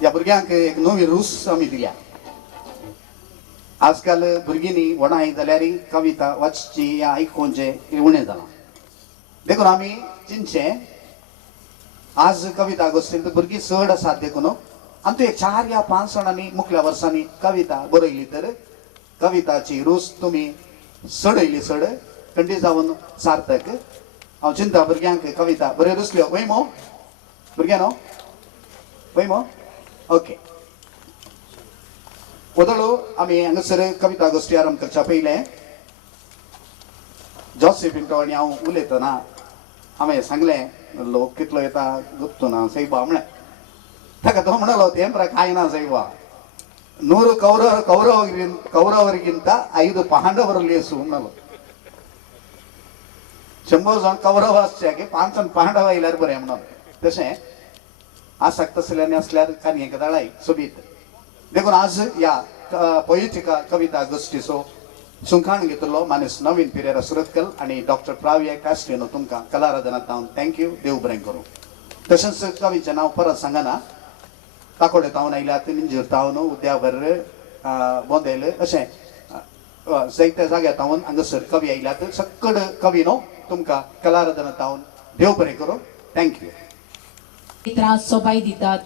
ह्या भुरग्यांक एक नवी रूस आमी दिल्या आजकाल भुरगींनी वणाय जाल्यार कविता वाचची या आयकोवचे उणें जालां देखून आमी चिंतचे आज कविता गोश्टींत भुरगीं चड आसात देखून आनी तूं एक 4 या 5 जाणांनी मुखल्या वर्सांनी कविता बरयली तर कविताची रूस तुमी चडयली चड खंडीत जावन सार्थक हांव चिंता भुरग्यांक कविता बऱ्यो रुसल्यो वय मो भुरग्यानो वय मो ओके वदळू आमी हांगासर कविता गोश्टी आरंभ करच्या पयलें जॉसेफ पिंटो आनी हांव उलयतना हांवें सांगलें लोक कितलो येता गुप्तो ना सैबा म्हळें ताका तो म्हणलो तें परा कांय ना सैबा 100 ಕೌರವರಿಗಿಂತ 5 ಪಾಂಡವರು ಲೇಸು ಅನ್ನಲು 100 जण कौरव असचे 5 जण पांडव आयल्यार बरें म्हणून तशें आसक्त असल्यानी असल्यार काणयेक धाडाय सोबीत देखून आज या पोएटिका कविता गोष्टीचो सुंखाण घेतलो मानेस नवीन पिरेरा सुरतकल आणि डॉक्टर प्राव्या कास्टेनो तुमकां कलाराधनांत हांव थँक्यू देव बरें करूं तशेंच कवीचें नांव परत सांगना ताकोडे तावन आयल्यात निंजूर तावन उद्यावर बोंदेल अशें जायत्या जाग्यार तावन हांगासर कवी आयल्यात सकड कवी न्हू तुमकां कलाराधना तावन देव बरें करूं थँक्यू त्रास सोबाय दितात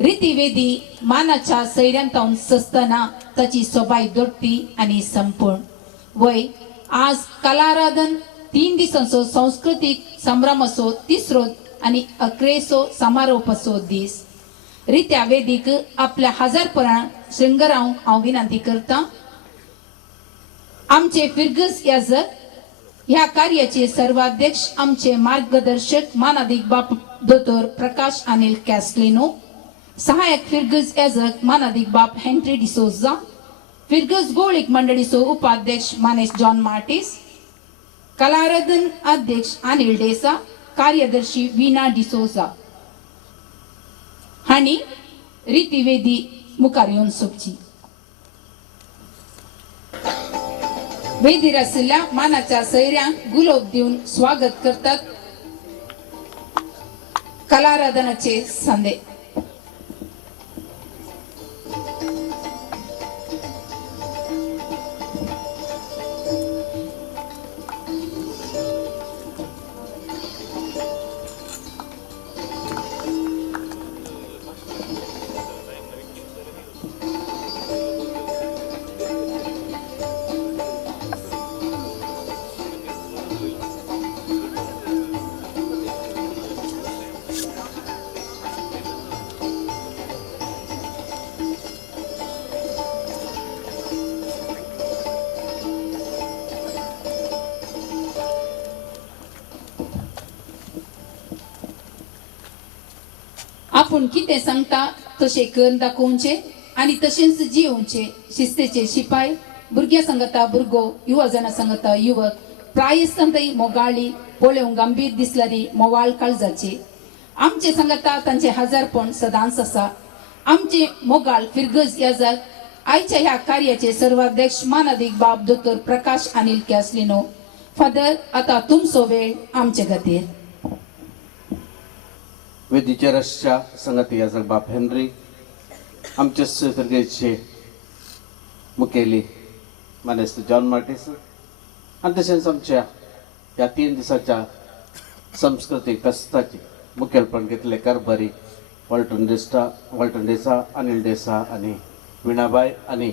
रीतीवेदी मानाच्या सैर्यांतावन ससतना ताची सोबाय दोट्टी आनी संपूर्ण वय आज कलाराधन 3 दिसांचो सांस्कृतीक संभ्रमाचो 3रो आनी 11सो समारोपाचो दीस रित्या वेदीक आपल्या हजारपरां श्रृंगारांक हांव विनंती करता आमचे फिरगस याजक ह्या कार्याचे सर्वाध्यक्ष आमचे मार्गदर्शक मानाधिक बाप दोतोर प्रकाश अनिल कॅस्लेनो सहायक फिरगस याजक मानाधिक बाप हेनरी डिसोजा फिरगस गोळीक मंडळीचो उपाध्यक्ष मानेस जॉन मार्टिस कलाराधन अध्यक्ष अनिल डेसा कार्यदर्शी वीणा डिसोजा हाणी रीतीवेदी मुखार येवन सोपची वेदीर आशिल्ल्या मानाच्या सैर्यांक गुलाब दिवन स्वागत करतात कलाराधनाचे संदे आपण कितें सांगता तशें करून दाखोवचे आनी तशेंच जियोवचे शिस्तेचे शिपाय भुरग्यां सांगता भुरगो युवजना सांगता युवक प्रायस्तांतय मोगाळी पळोवंक गंभीर दिसल्यारी मोवाळ काळजाचे आमचे सांगता तांचे हजारपण सदांच आसा आमचे मोगाळ फिरगज याजक आयच्या ह्या कार्याचे सर्वाध्यक्ष मानाधिक बाप दोतोर प्रकाश अनिल कॅस्लिनो फादर आता तुमचो वेळ आमचे खातीर वेदीचेरसच्या संगती याजक बाप हेनरी आमचे सर्गेचे मुखेली मानेस्त जॉन मार्टिस आणि तशेंच आमच्या ह्या 3 दिसाच्या सांस्कृतीक फेस्ताचे मुखेलपण घेतले कारभारी वॉल्टन डेसा अनिल डेसा आणि विणाबाई आणि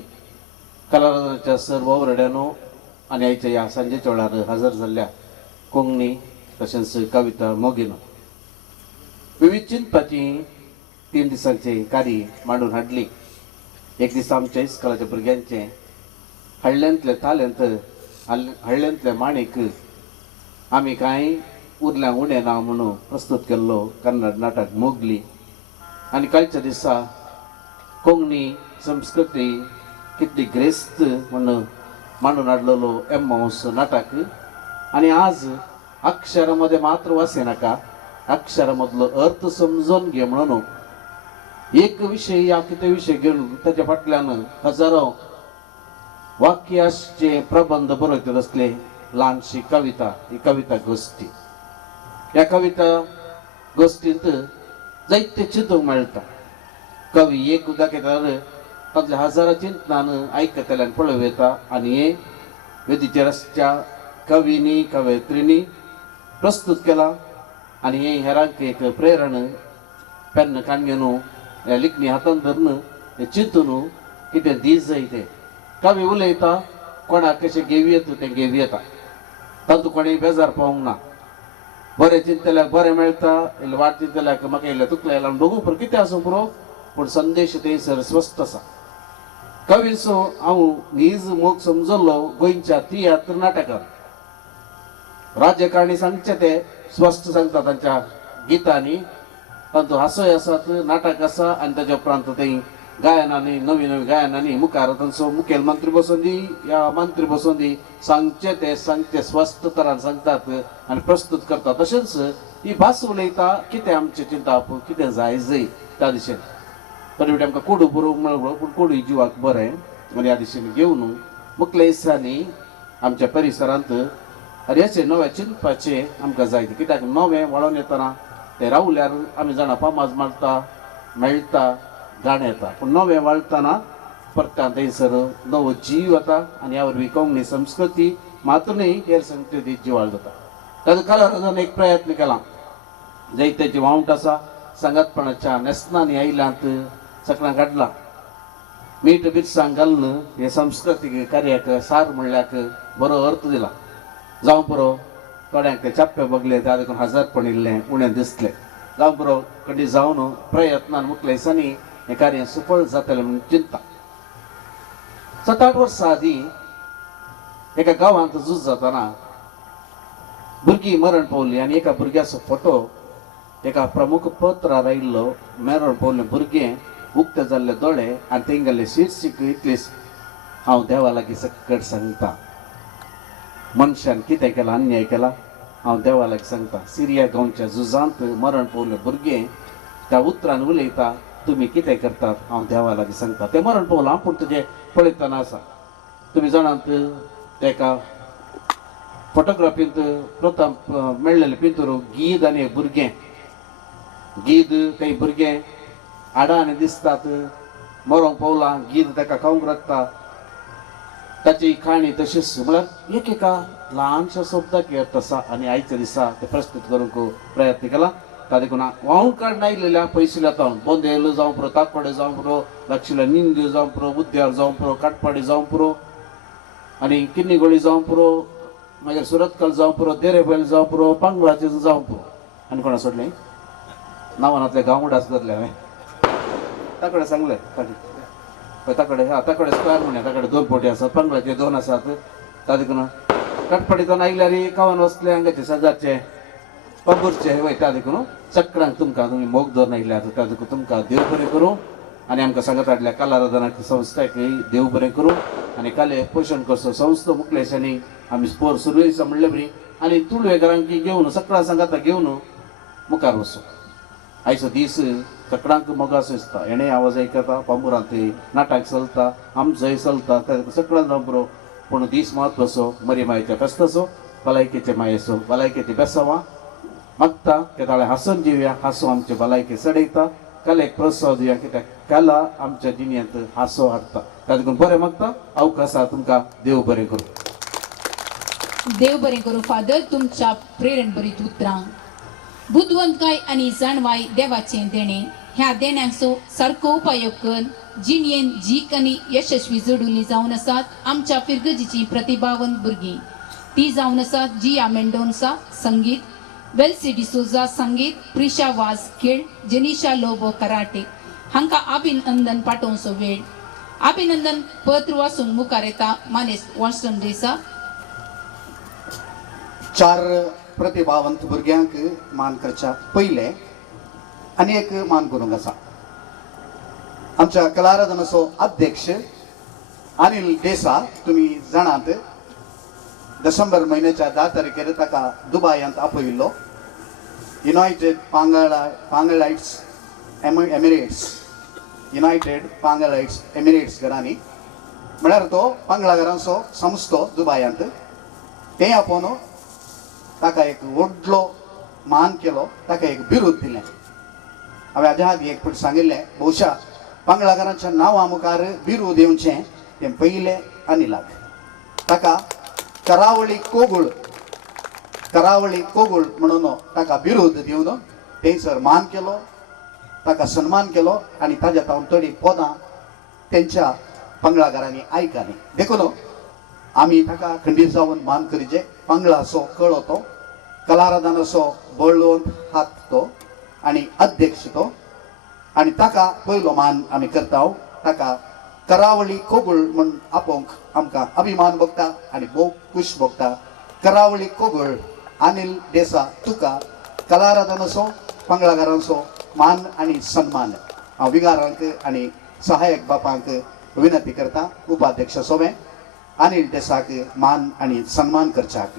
कलाराधनाच्या सर्व वरड्यानो आणि आयच्या ह्या सांजेच्या वेळार हजर जाल्ल्या कोंकणी तशेंच कविता मोगिनो विविध चिंतपाची 3 दिसांचे कार्य मांडून हाडली एक दीस आमच्या इस्कॉलाच्या भुरग्यांचे हळल्यांतले ताल्यांत हळल्यांतले माणिक आमी कांय उरल्या उणें ना म्हणून प्रस्तुत केल्लो कन्नड नाटक मोगली आनी कालच्या दिसा कोंकणी संस्कृती कितली ग्रेस्त म्हणून मांडून हाडलेलो एम्माऊस नाटक आनी आज अक्षरामध्ये मात्र वाचे नाका अक्षरामधलो अर्थ समजून घे म्हणून एक विषय या कितें विषय घेवन ताच्या फाटल्यान हजारो वाक्याचे प्रबंध बरयतात असले ल्हानशी कविता ही कविता गोष्टी. ह्या कविता गोष्टींत जायते चिंतूंक मेळटा. कवी एक दाखयता तातल्या हजारां चिंतनान आयकतल्यान पळोव येता आनी हे वेदीचेर आसच्या कवींनी कवयित्रींनी प्रस्तुत केला आनी हे हेरांक एक प्रेरण पेन काडून हे लिखणी हातान धरून हे चिंतून कितें दीस जाय ते कवी उलयता कोणाक कशें घेवी येता तें घेवी येता. तातूंत कोणेय बेजार पावूंक ना. बरें चिंतल्याक बरें मेळटा, इल्लें वायट चिंतल्याक म्हाका इल्लें तुकलें येयलां बगूं पुरो कितें आसूं पुरो, पूण संदेश थंयसर स्वस्थ आसा. कवीसो हांव नीज मोग समजल्लो गोंयच्या तियात्र नाटकांत. राज्यकारणी सांगचे ते स्वस्थ सांगता तांच्या गितांनी. तातूंत हांसोय आसात, नाटक आसा आनी ताच्या उपरांत थंय गायनांनी नवी नवी गायनांनी मुखार तांचो मुखेल मंत्री बसून दी या मंत्री बसून दी सांगचे ते सांगचे स्वस्थ तरान सांगतात आनी प्रस्तुत करतात. तशेंच ही भास उलयता कितें आमचें चिंतप कितें जाय त्या दिशेन. तरी वाटी आमकां कोडू बरोवंक मेळ्ळो पूण कोडू जिवाक बरें आनी ह्या दिशेन घेवन मुखल्या दिसांनी आमच्या परिसरांत हेचे नवे चिंतपाचे आमकां जाय. कित्याक नवें वळोन येतना ते रावल्यार आमी जाणा फामाद मारता मेळटा गाणें येता, पूण नवें वाळटना परतां थंयसर नवो जीव येता आनी ह्या वरवीं कोंकणी संस्कृती मातूनय हेर संस्कृती जिवाळ जाता. ताजो कलारान एक प्रयत्न केला. जायत्याचे वावंट आसा सांगातपणाच्या नेसनांनी आयल्यांत सगळ्यांक हाडला. मीठ मिरसांग घालून हे सांस्कृतीक कार्याक सार म्हणल्याक बरो अर्थ दिला. जावं पुरो थोड्यांक ते चाप्पे बगले त्या देखून हजारपण इल्लें उणें दिसलें. जावं पुरो कधी जावन प्रयत्नान मुखल्या दिसांनी हे कार्य सफळ जातलें म्हणून चिंता. 7-8 वर्सां आदीं एका गांवांत झूज जाताना भुरगीं मरण पावलीं आनी एका भुरग्याचो फोटो एका प्रमुख पत्रार आयिल्लो. मरण पावल्लें भुरगें, उक्ते जाल्ले दोळे आनी तेंगेल्ले शीर्षिक इतलीच, हांव देवा लागीं सकट सांगता मनशान कितें केलां अन्याय केला हांव देवा लागीं सांगता. सिरिया गांवच्या झुजांत मरण पावल्लें भुरगें त्या उतरान उलयता, तुमी कितें करतात हांव देवा लागीं सांगता. तें मरण पावलां पूण तुजें पळयतना आसा. तुमी जाणात तेका फोटोग्राफींत प्रथम मेळ्ळेलें पिंतूर गीद आनी एक भुरगें. गीद तें भुरगें आडांनी दिसतात, मरोंक पावलां, गीद ताका खावंक लागता. ताची काणी तशीच म्हळ्यार एक एका ल्हानशा शब्दाक अर्थ आसा आनी आयच्या दिसा ते प्रस्तुत करूंक प्रयत्न केला. ताका देखून वावूंक काडून आयिल्ल्या पयशे लावन बोंदेल जावं पुरो, ताकपडे जावं पुरो, लागशिल्ल्या निंद्यो जावं पुरो, उद्द्यार जावं पुरो, काटपाडी जावं पुरो आनी किन्नीगोळी जावं पुरो, मागीर सुरतकल जावं पुरो, देरेबेल जावं पुरो, पांगळाचे जावं पुरो आनी कोणा सोडलें नांवांतले गांवडास धरले हांवें. ताकडे सांगलें ताकडे ताकडे स्क्वेअर म्हणे ताकडे 2 पोटी आसात, पांगळाचे 2 आसात. ता देखून कटपडीतून आयल्यार कावन वसले अंगाचे शेजारचे पंगूरचे वयता देखून सगळ्यांक तुमी मोग धरून आयल्यात. त्या देखून तुमकां देव बरें करूं आनी आमकां सांगत हाडल्या कलाराधनाक संस्थाकय देव बरें करूं आनी काले पोशण करचो संस्था मुखलेशांनी आमी स्पोर सुरू आसा म्हणले बरी आनी तुळवेकरांक घेवन सगळ्यां सांगाता घेवन मुखार वचूं. आयचो दीस सगळ्यांक मोगाचो दिसता. हेणें आवाज आयकता, पांबुरांत नाटक चलता, आमचोय चलता, सगळ्यांक जावं पुरो. पूण दीस म्हत्वाचो मरी मायेच्या फेस्ताचो, भलायकेचे मायेचो, भलायकेची बेसांवां मागता ते ताळे हांसून जिवया. हांसो आमचे भलायके सडयता, कलेक प्रोत्साह दिवया कित्याक कला आमच्या जिणेंत हांसो हाडटा. त्या देखून बरें मागता. अवकाशा तुमकां देव बरें करूं. देव बरें करूं फादर तुमच्या प्रेरण बरीत उतरां. बुद्धवंतकाय आनी जाणवाय देवाचें देणें. ह्या देण्यांचो सारको उपयोग करून जिणेन जीक आनी यशस्वी जोडुली जावन आसात आमच्या फिरगजीची प्रतिभावंत भुरगीं. ती जावन आसात जिया मेंडोन्सा संगीत, वेल्सी डिसोजा संगीत, प्रिशा वाज खेळ, जेनिशा लोबो कराटे. हांकां अभिनंदन पाठोवचो वेळ. अभिनंदन पत्र वाचून मुखार येता मानेस वॉन्स्टन देसा. 4 प्रतिभावंत भुरग्यांक मान करच्या पयले आनी एक मान करूंक आसा. आमच्या कलाराधनाचो अध्यक्ष अनिल देसा. तुमी जाणात डिसेंबर म्हयन्याच्या 10 तारखेर ताका दुबयांत आपयिल्लो. युनायटेड पांगळायट्स एमिरेट्स, युनायटेड पांगळायट्स एमिरेट्स घरांनी म्हळ्यार तो पांगळा घरांचो संस्थो दुबयांत. ते आपण ताका एक व्हडलो मान केलो, ताका एक बिरूद दिलें. हांवें हाज्या आदीं एक फावट सांगिल्लें, भोवशा पंगडाकारांच्या नांवा मुखार बिरूद येवचें तें पयलें अनिलाक. ताका करावळी कोगुळ म्हणून ताका बिरूद दिवन थंयसर मान केलो, ताका सन्मान केलो आनी ताज्या तावन थोडी पदां तेंच्या पंगडाकारांनी आयकली. देखून आमी ताका खंडीत जावन मान करीचे. पंगडाचो कळो तो, कलाराधनाचो बळवंत हात तो आनी अध्यक्ष तो, आनी ताका पयलो मान आमी करता. ताका करावळी कोगुळ म्हण आपोवंक आमकां अभिमान भोगता आनी भोव खूश भोगता. करावळी कोगुळ अनिल देसाय तुका कलाराधनाचो पंगडाकारांचो मान आनी सन्मान हांव विगारांक आनी सहायक बापांक विनंती करता. उपाध्यक्ष सोबे अनिल देसायक मान आनी सन्मान करच्याक.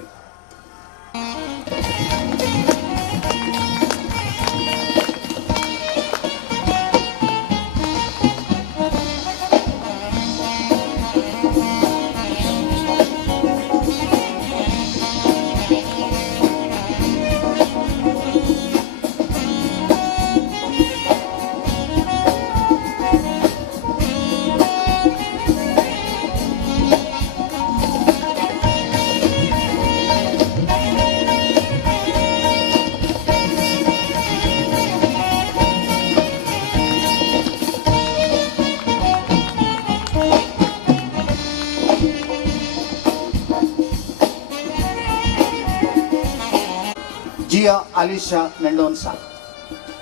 जिया आलिशा मेंडोन्सा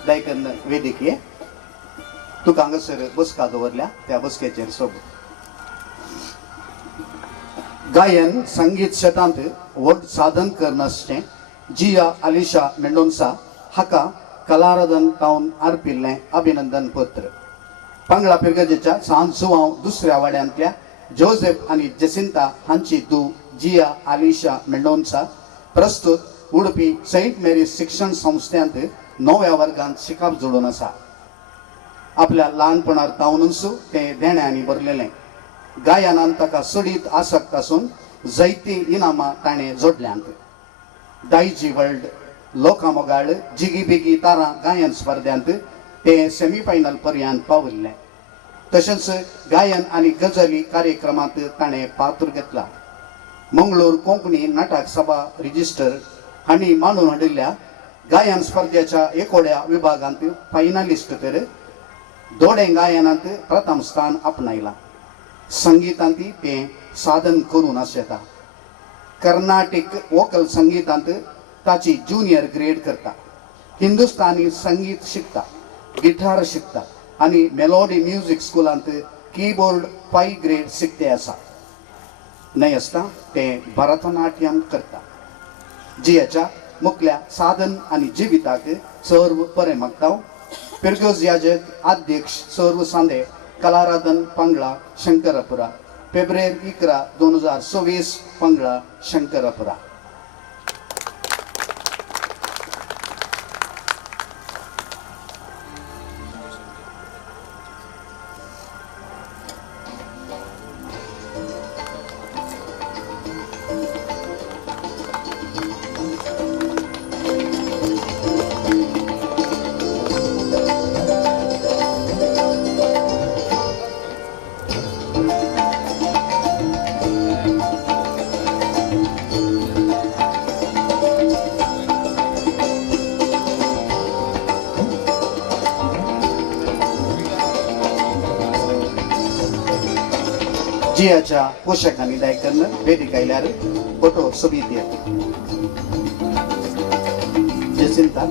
दायकन वेदिके तुका हांगासर बसका दवरल्या. त्या बसकेचेर सोबत गायन संगीत क्षेत्रांत व्हड साधन करनासचें जिया आलिशा मेंडोन्सा हाका कलाराधन तावन आर्पिल्लें अभिनंदन पत्र. पंगडा पिरगजेच्या सांजुवांव दुसऱ्या वाड्यांतल्या जोसेफ आनी जेसिंता हांची धूव जिया आलिशा मेंडोन्सा प्रस्तुत उडपी सेंट मेरीज शिक्षण संस्थेंत 9व्या वर्गांत शिकप जोडून आसा. आपल्या ल्हानपणार तावनूच तें देण्यांनी भरलेलें. गायनान ताका सडीत आसक्त आसून जायतीं इनामां ताणें जोडल्यांत. दायजी वर्ल्ड लोकांमोगाळ जिगी बेगी तारा गायन स्पर्धांत तें सेमीफायनल पर्यंत पाविल्लें. तशेंच गायन आनी गजाली कार्यक्रमांत ताणें पात्र घेतला. मंगळूर कोंकणी नाटक सभा रिजिस्टर हांणी मांडून हाडिल्ल्या गायन स्पर्धेच्या एकोड्या विभागांत फायनलिस्ट तर दोडे गायनांत प्रथम स्थान आपणायलां. संगीतांत तें साधन करून आसता. कर्नाटीक वोकल संगीतांत ताची ज्युनियर ग्रेड करता. हिंदुस्तानी संगीत शिकता, गिटार शिकता आनी मेलोडी म्युझिक स्कुलांत कीबोर्ड 5 ग्रेड शिकते आसा. न्हय आसता तें भरतनाट्यम करता. जियाच्या मुखल्या साधन आनी जिविताक सर्व बरें मागता. पिरगज याजक अध्यक्ष सर्व सांदे कलाराधन पंगडा शंकरपुरा फेब्रुवारी 11, 2024 पंगडा शंकरपुरा. जियाच्या पोशाखांनी दायकन वेदिका आयल्यार फोटो सोबीत येता. जेसिंता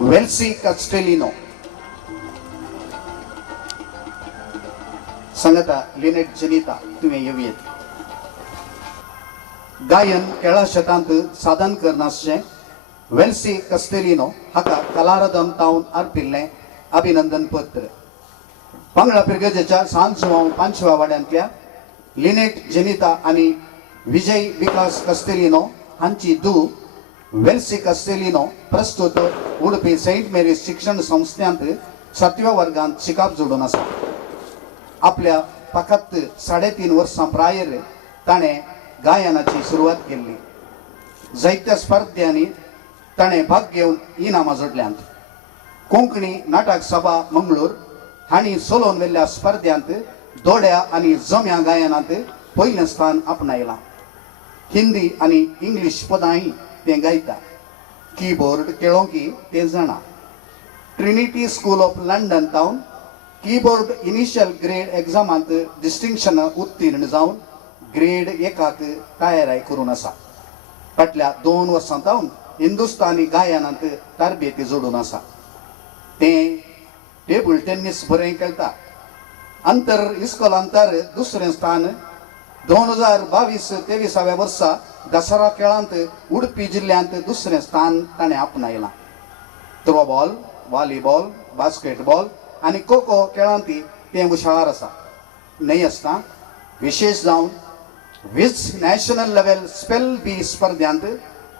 वेल्सी कास्टेलिनो सांगता लिनेट जनिता तुवें येवयेत. गायन केळा शेतांत साधन करनासचें वेल्सी कस्तेलिनो हाका कलारदन तावन अर्पिल्लें अभिनंदन पत्र. पंगडा पिरगजेच्या सांजवांव पांचव्या वाड्यांतल्या लिनेट जेनिता आणि विजय विकास कस्तेलिनो हांची धूव वेल्सी कस्तेलिनो प्रस्तुत उडपी सेंट मेरीज शिक्षण संस्थांत 7व्या वर्गांत शिकाप जोडून आसा. आपल्या फकत 3.5 वर्सां प्रायर ताणें गायनाची सुरवात केल्ली. जायत्या स्पर्धांनी ताणें भाग घेवन इनामां जोडल्यांत. कोंकणी नाटक सभा मंगळूर हांणी सोलोवन वेल्ल्या स्पर्धांत दोड्या आनी जम्या गायनांत पयलें स्थान आपणायलां. हिंदी आनी इंग्लीश पदांय तें गायता. कीबोर्ड खेळोंकी तें जाणा. ट्रिनिटी स्कूल ऑफ लंडन तावन कीबोर्ड इनिशियल ग्रेड एग्जामांत डिस्टिंक्शन उत्तीर्ण जावन ग्रेड 1 तयाराय करून आसा. फाटल्या 2 वर्सां तावन हिंदुस्तानी गायनांत तरबेती जोडून आसा. तें टेबल टेनिस बरें खेळटा. अंतर इस्कोलांतर दुसरें स्थान 2022-23 वर्सा दसरा खेळांत उडपी जिल्ल्यांत दुसरें स्थान ताणें आपणायलां. थ्रोबॉल, व्हॉलीबॉल, बास्केटबॉल आनी खो खेळांत तें हुशार आसा. न्हय आसता विशेश जावन विज नॅशनल लेवल स्पेल बी स्पर्धांत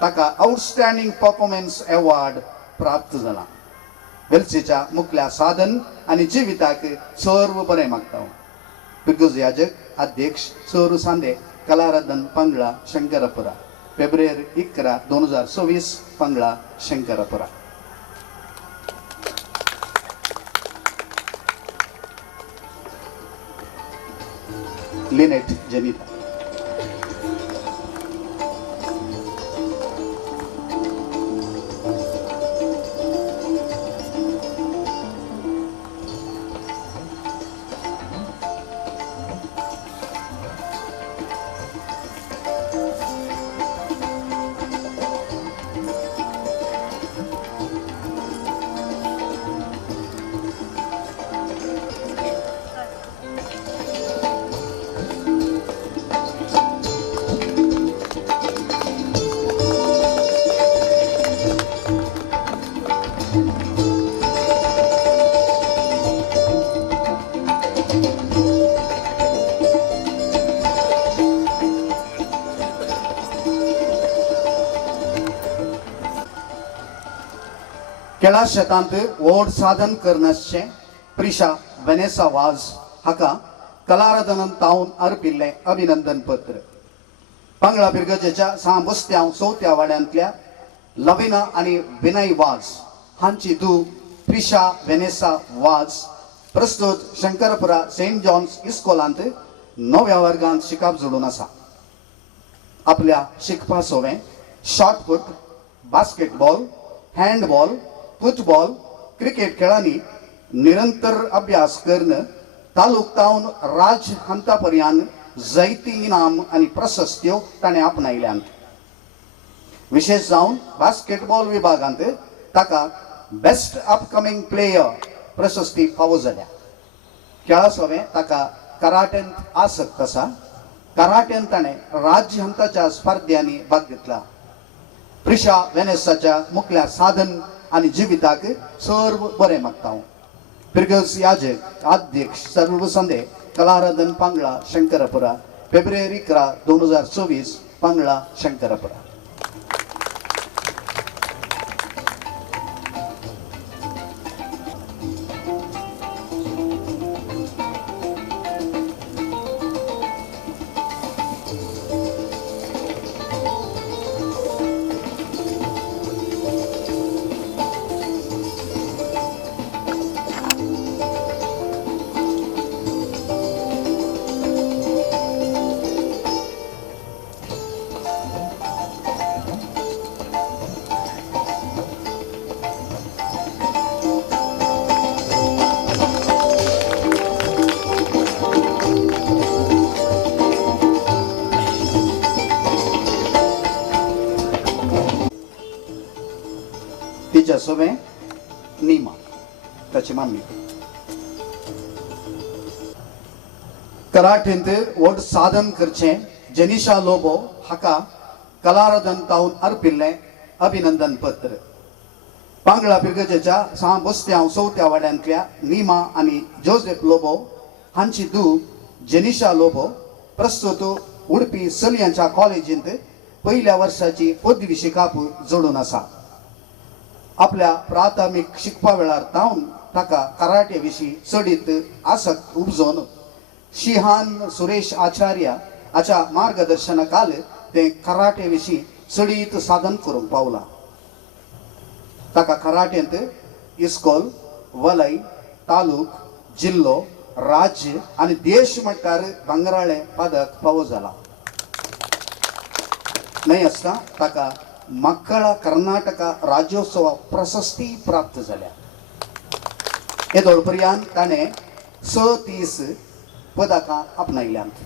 ताका आउटस्टँडिंग परफॉर्मन्स अवॉर्ड प्राप्त जाला. वेल्सीच्या मुखल्या साधन आनी जिविताक सर्व बरें मागता. पिरगज याजक अध्यक्ष सौर सांदे कलारदन पंगळा शंकरपुरा. फेब्रुवारी 11, 2024 पंगळा शंकरपुरा. Lynette Jenita. खेळा शेतांत व्हड साधन करनासचे प्रिशा वेनेसा वाज हाका कलारदनान तावन अर्पिल्लें अभिनंदन पत्र. पंगळा पिरगजेच्या 6 बस्त्यांव 4थ्या वाड्यांतल्या लविना आनी विनय वाज हांची धूव प्रिशा वेनेसा वाज प्रस्तुत शंकरपुरा सेंट जॉन्स इस्कोलांत 9व्या वर्गांत शिकाप जोडून आसा. आपल्या शिकपा सोवें shot put, basketball, handball, football, cricket खेळांनी निरंतर अभ्यास करून तालूक तावन राज हंता पर्यंत जायती इनाम आनी प्रशस्त्यो ताणें आपणायल्यात. विशेष जावन बास्केटबॉल विभागांत ताका बेस्ट अपकमिंग प्लेयर प्रशस्ती फावो जाल्या. खेळा सोवें ताका कराटेंत आसक्त आसा. कराटेंत ताणें राज्य हंताच्या स्पर्धांनी भाग घेतला. प्रिशा वेनेसाच्या मुखल्या साधन आनी जिविताक सर्व बरें मागता. पिरगज याजक अध्यक्ष सर्व संदे कलारदन पंगळा शंकरपुरा. फेब्रुवारी 11, 2024 पंगळा शंकरपुरा. तिच्या सोबें निमा ताची मामी. कराटेंत व्हड साधन करचें जेनिशा लोबो हाका कलारदन तावन अर्पिल्लें अभिनंदन पत्र. पांगळा पिरगजेच्या 6 बसत्या 4थ्या वाड्यांतल्या नीमा आणि जोसेफ लोबो हांची धूव जेनिशा लोबो प्रस्तुत उडपी सलयांच्या कॉलेजींत पहिल्या वर्षाची पदवी शिकाप जोडून आसा. आपल्या प्राथमिक शिकपा वेळार तावन ताका कराटे विशीं चडीत आसक्त उपजोन शिहान सुरेश आचार्य हाच्या मार्गदर्शनाखाल ते कराटे विशीं चडीत साधन करूंक पावला. ताका कराटेंत इस्कॉल वलय तालूक जिल्लो राज्य आणि देश म्हणटार भांगराळे पदक फावो जाला. नाही आसता ताका मक्कळ कर्नाटका राज्योत्सव प्रशस्ती प्राप्त जाल्या. हे दोळपर्यंत ताणें 36 पदकां आपणायल्यांत.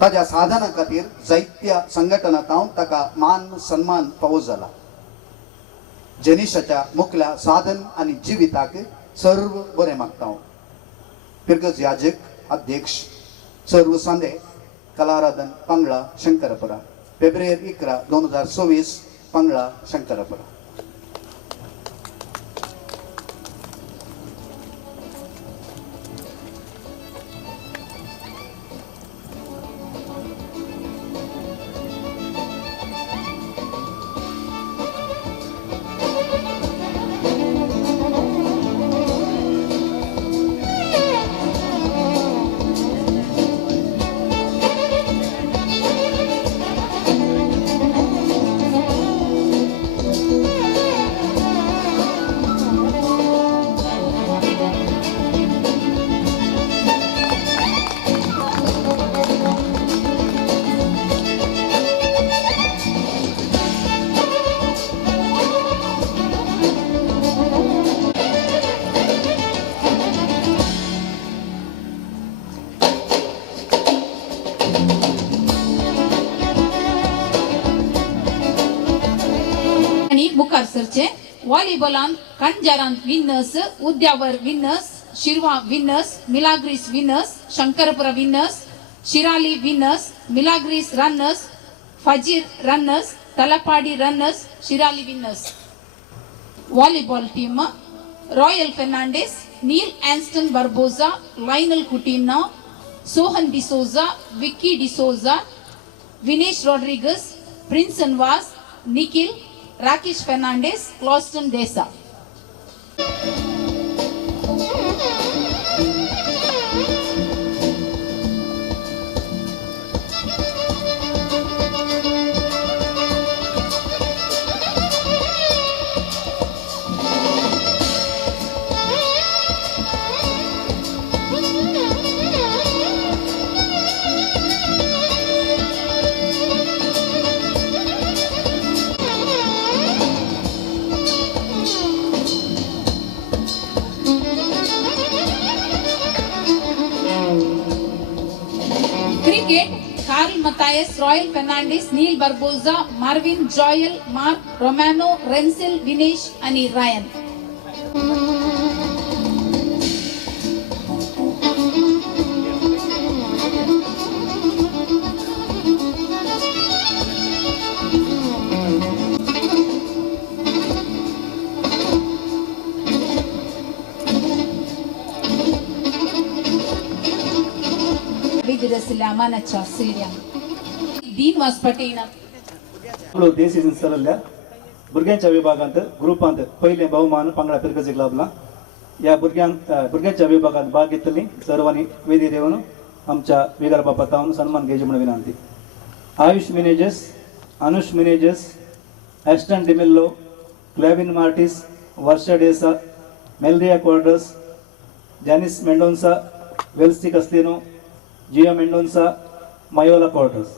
ताच्या साधना खातीर जायत्या संघटनांत ताका मान सन्मान फावो जाला. जेनिशाच्या मुखल्या साधन आणि जिविताक सर्व बरें मागता. पिरगज याजक अध्यक्ष सर्व सांदे कलाराधन पांगळा शंकरपुरा फेब्रुवारी 11, 2024 पांगळा शंकरपुरा. आणि मुखार सरचे व्हॉलीबॉलांत कांजारांत winners, Udyavar winners, Shirva winners, Milagres winners, Shankarapura winners, Shirali winners, Milagres runners, Fajir runners, Talapady runners, Shirali winners. Volleyball team Royal Fernandes, Neil Anston Barboza, Lionel Coutinho, Sohan D'Souza, Vicky D'Souza, Vinesh Rodrigues, Prinson Vas, Nikhil, Rakesh Fernandes, Clauston Desa. Cricket Carl Mathias, Royal Fernandes, Neil Barboza, Marvin Joyel, Mark रोमॅनो, Rensil, Vinesh आणि रायन. विद्रसल्या मानाच्या सिल्ल्या दीन वास पटेना देशी सरल्या भुरग्यांच्या विभागांत ग्रुपांत पहिले बहुमान पांगडा पिरगजेक लाभला. या भुरग्यांच्या विभागात भाग घेतली सर्वांनी वेदी देऊन आमच्या विगार बापातावन सन्मान घ्यायचे म्हणून विनंती. आयुष मिनेजस, अनुष मिनेजस, एस्टन डिमेल्लो, क्लेविन मार्टिस, वर्षा डेसा, मेलरिया क्वार्टर्स, जॅनिस मेंडोन्सा, वेल्सी कस्लिनो, जिया मेंडोन्सा, मायोला क्वार्टर्स.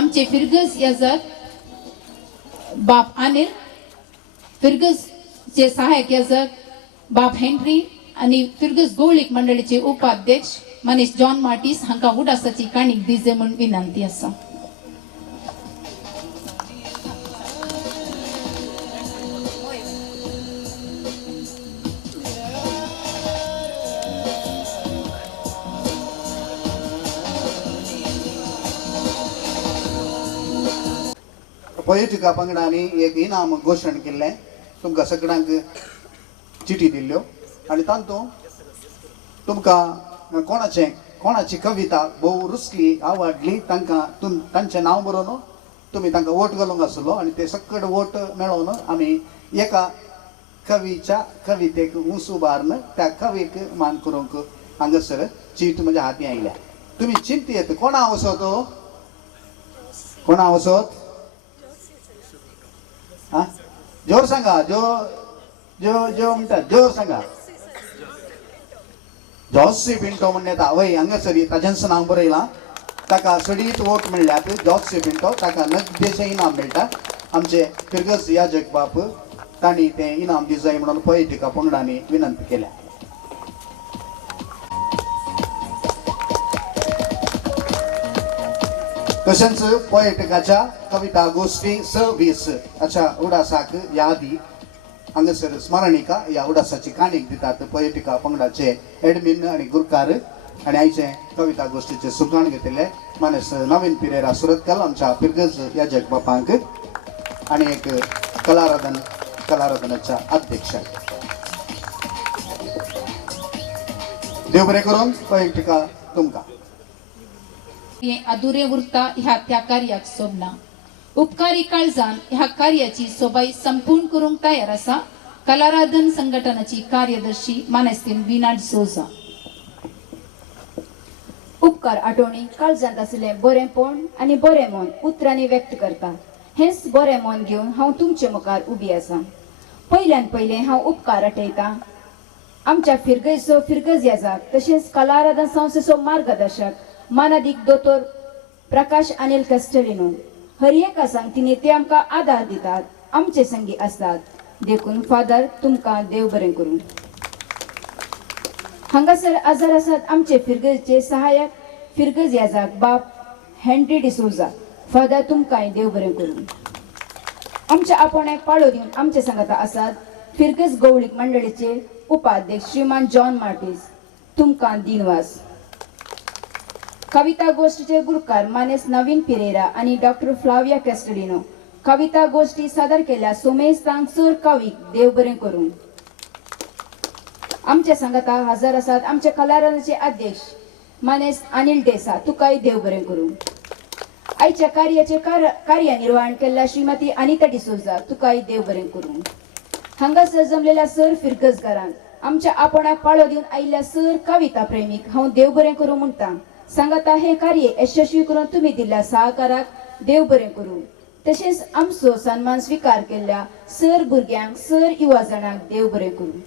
आमचे फिरगज याजक बाप अनिल, फिरगजचे सहाय्यक याजक बाप हेनरी आणि फिरगज गवळीक मंडळीचे उपाध्यक्ष मनीष जॉन मार्टिस हांका उडासाची काणीक दिजे म्हणून विनंती आसा. पयटुका पंगडांनी एक इनाम घोशण केल्लें, तुमकां सगळ्यांक चिठी दिल्ल्यो आनी तातूंत तुमकां कोणाची कविता भोव रुचली आवडली तांकां तांचें नांव बरोवन तुमी तांकां वोट घालूंक आसलो आनी ते सकट वोट मेळोवन आमी एका कवीच्या कवितेक उंच उबारन त्या कवीक मान करूंक हांगासर चीट म्हज्या हाती आयल्या. तुमी चिंतेत कोणा वसोत, कोणा वसोत? हा जोर सांगा, जो जो जो म्हणटात जोर सांगा. जॉसी पिंटो म्हणून येता वय हांगासरी ताजेंच नांव बरयलां. ताका सडीत वोट मेळ्ळ्यात. जॉसी पिंटो ताका नगदेशें इनाम मेळटा. आमचे फिरगज याजक बाप तांणी तें इनाम दिजाय म्हणून पॉयटिका पंगडांनी विनंती केल्या. तशेंच पॉयटिकाच्या कविता गोष्टी 26 अशा उडासाक यादी हांगासर स्मरणिका ह्या उडासाची काणीक दितात पॉयटिका पंगडाचे एडमिन आणि गुरकार. आणि आयचे कविता गोष्टीचे सुकाण घेतले मानस नवीन पिरेरा सुरतकल आमच्या फिरगज याजक बापांक आणि एक कलाराधनाच्या अध्यक्ष. देव बरें करून पॉयटिका तुमकां. हे अधुरे उरता ह्या त्या कार्याक सोबना. उपकारी काळजान ह्या कार्याची सोबाई संपूर्ण करूंक तयार आसा कलाराधन संघटनाची कार्यदर्शी मानेस्तीन विना डिसोजा. उपकार आठवणी काळजांत आसलें बरेंपण आनी बरें मन उतरांनी व्यक्त करता. हेच बरें मन घेवन हांव तुमचे मुखार उबी आसा. पयल्यान पयलें हांव उपकार आठयतां आमच्या फिरगज याजक तशेंच कलाराधन संस्थेचो मार्गदर्शक मानादीक दोतोर प्रकाश अनिल कस्टलिनो. हर एका सांग तिने ते आमकां आदार दितात, आमचे संगी असतात. देखून फादर तुमकां देव बरें करूं. हांगासर आजार आसात आमचे फिरगजचे सहाय्यक फिरगज याजक बाप हेनरी डिसोजा. फादर तुमकांय देव बरें करूं. आमच्या आपोण्याक पाळो दिवन आमचे सांगाता आसात फिरगज गवळीक मंडळीचे उपाध्यक्ष श्रीमान जॉन मार्टिस. तुमकां दिनवास. कविता गोष्टीचे गुरकार मानेस नवीन पिरेरा आणि डॉक्टर फ्लाविया कॅस्टलिनो. कविता गोष्टी सादर केल्या सोमेश तांगसूर कवीक देव बरें करूं. आमच्या संगता हजर आसात आमचे कलाराधनाचे अध्यक्ष मानेस अनिल देसा. तुकाय देव बरें करूं. आयच्या कार्याचे कार्यनिर्वहण केल्या श्रीमती अनिता डिसोजा. तुकाय देव बरें करूं. हांगासर जमलेल्या सर फिरगजकारांक आमच्या आपोण्याक पाळो दिवन आयिल्ल्या सर कविता प्रेमीक हांव देव बरें करूं म्हणटा. सांगाता हे कार्य यशस्वी करून तुम्ही दिल्ल्या सहकाराक देव बरें करूं. तशेंच आमचो सन्मान स्वीकार केल्ल्या सर भुरग्यांक सर युवा जाणांक देव बरें करूं.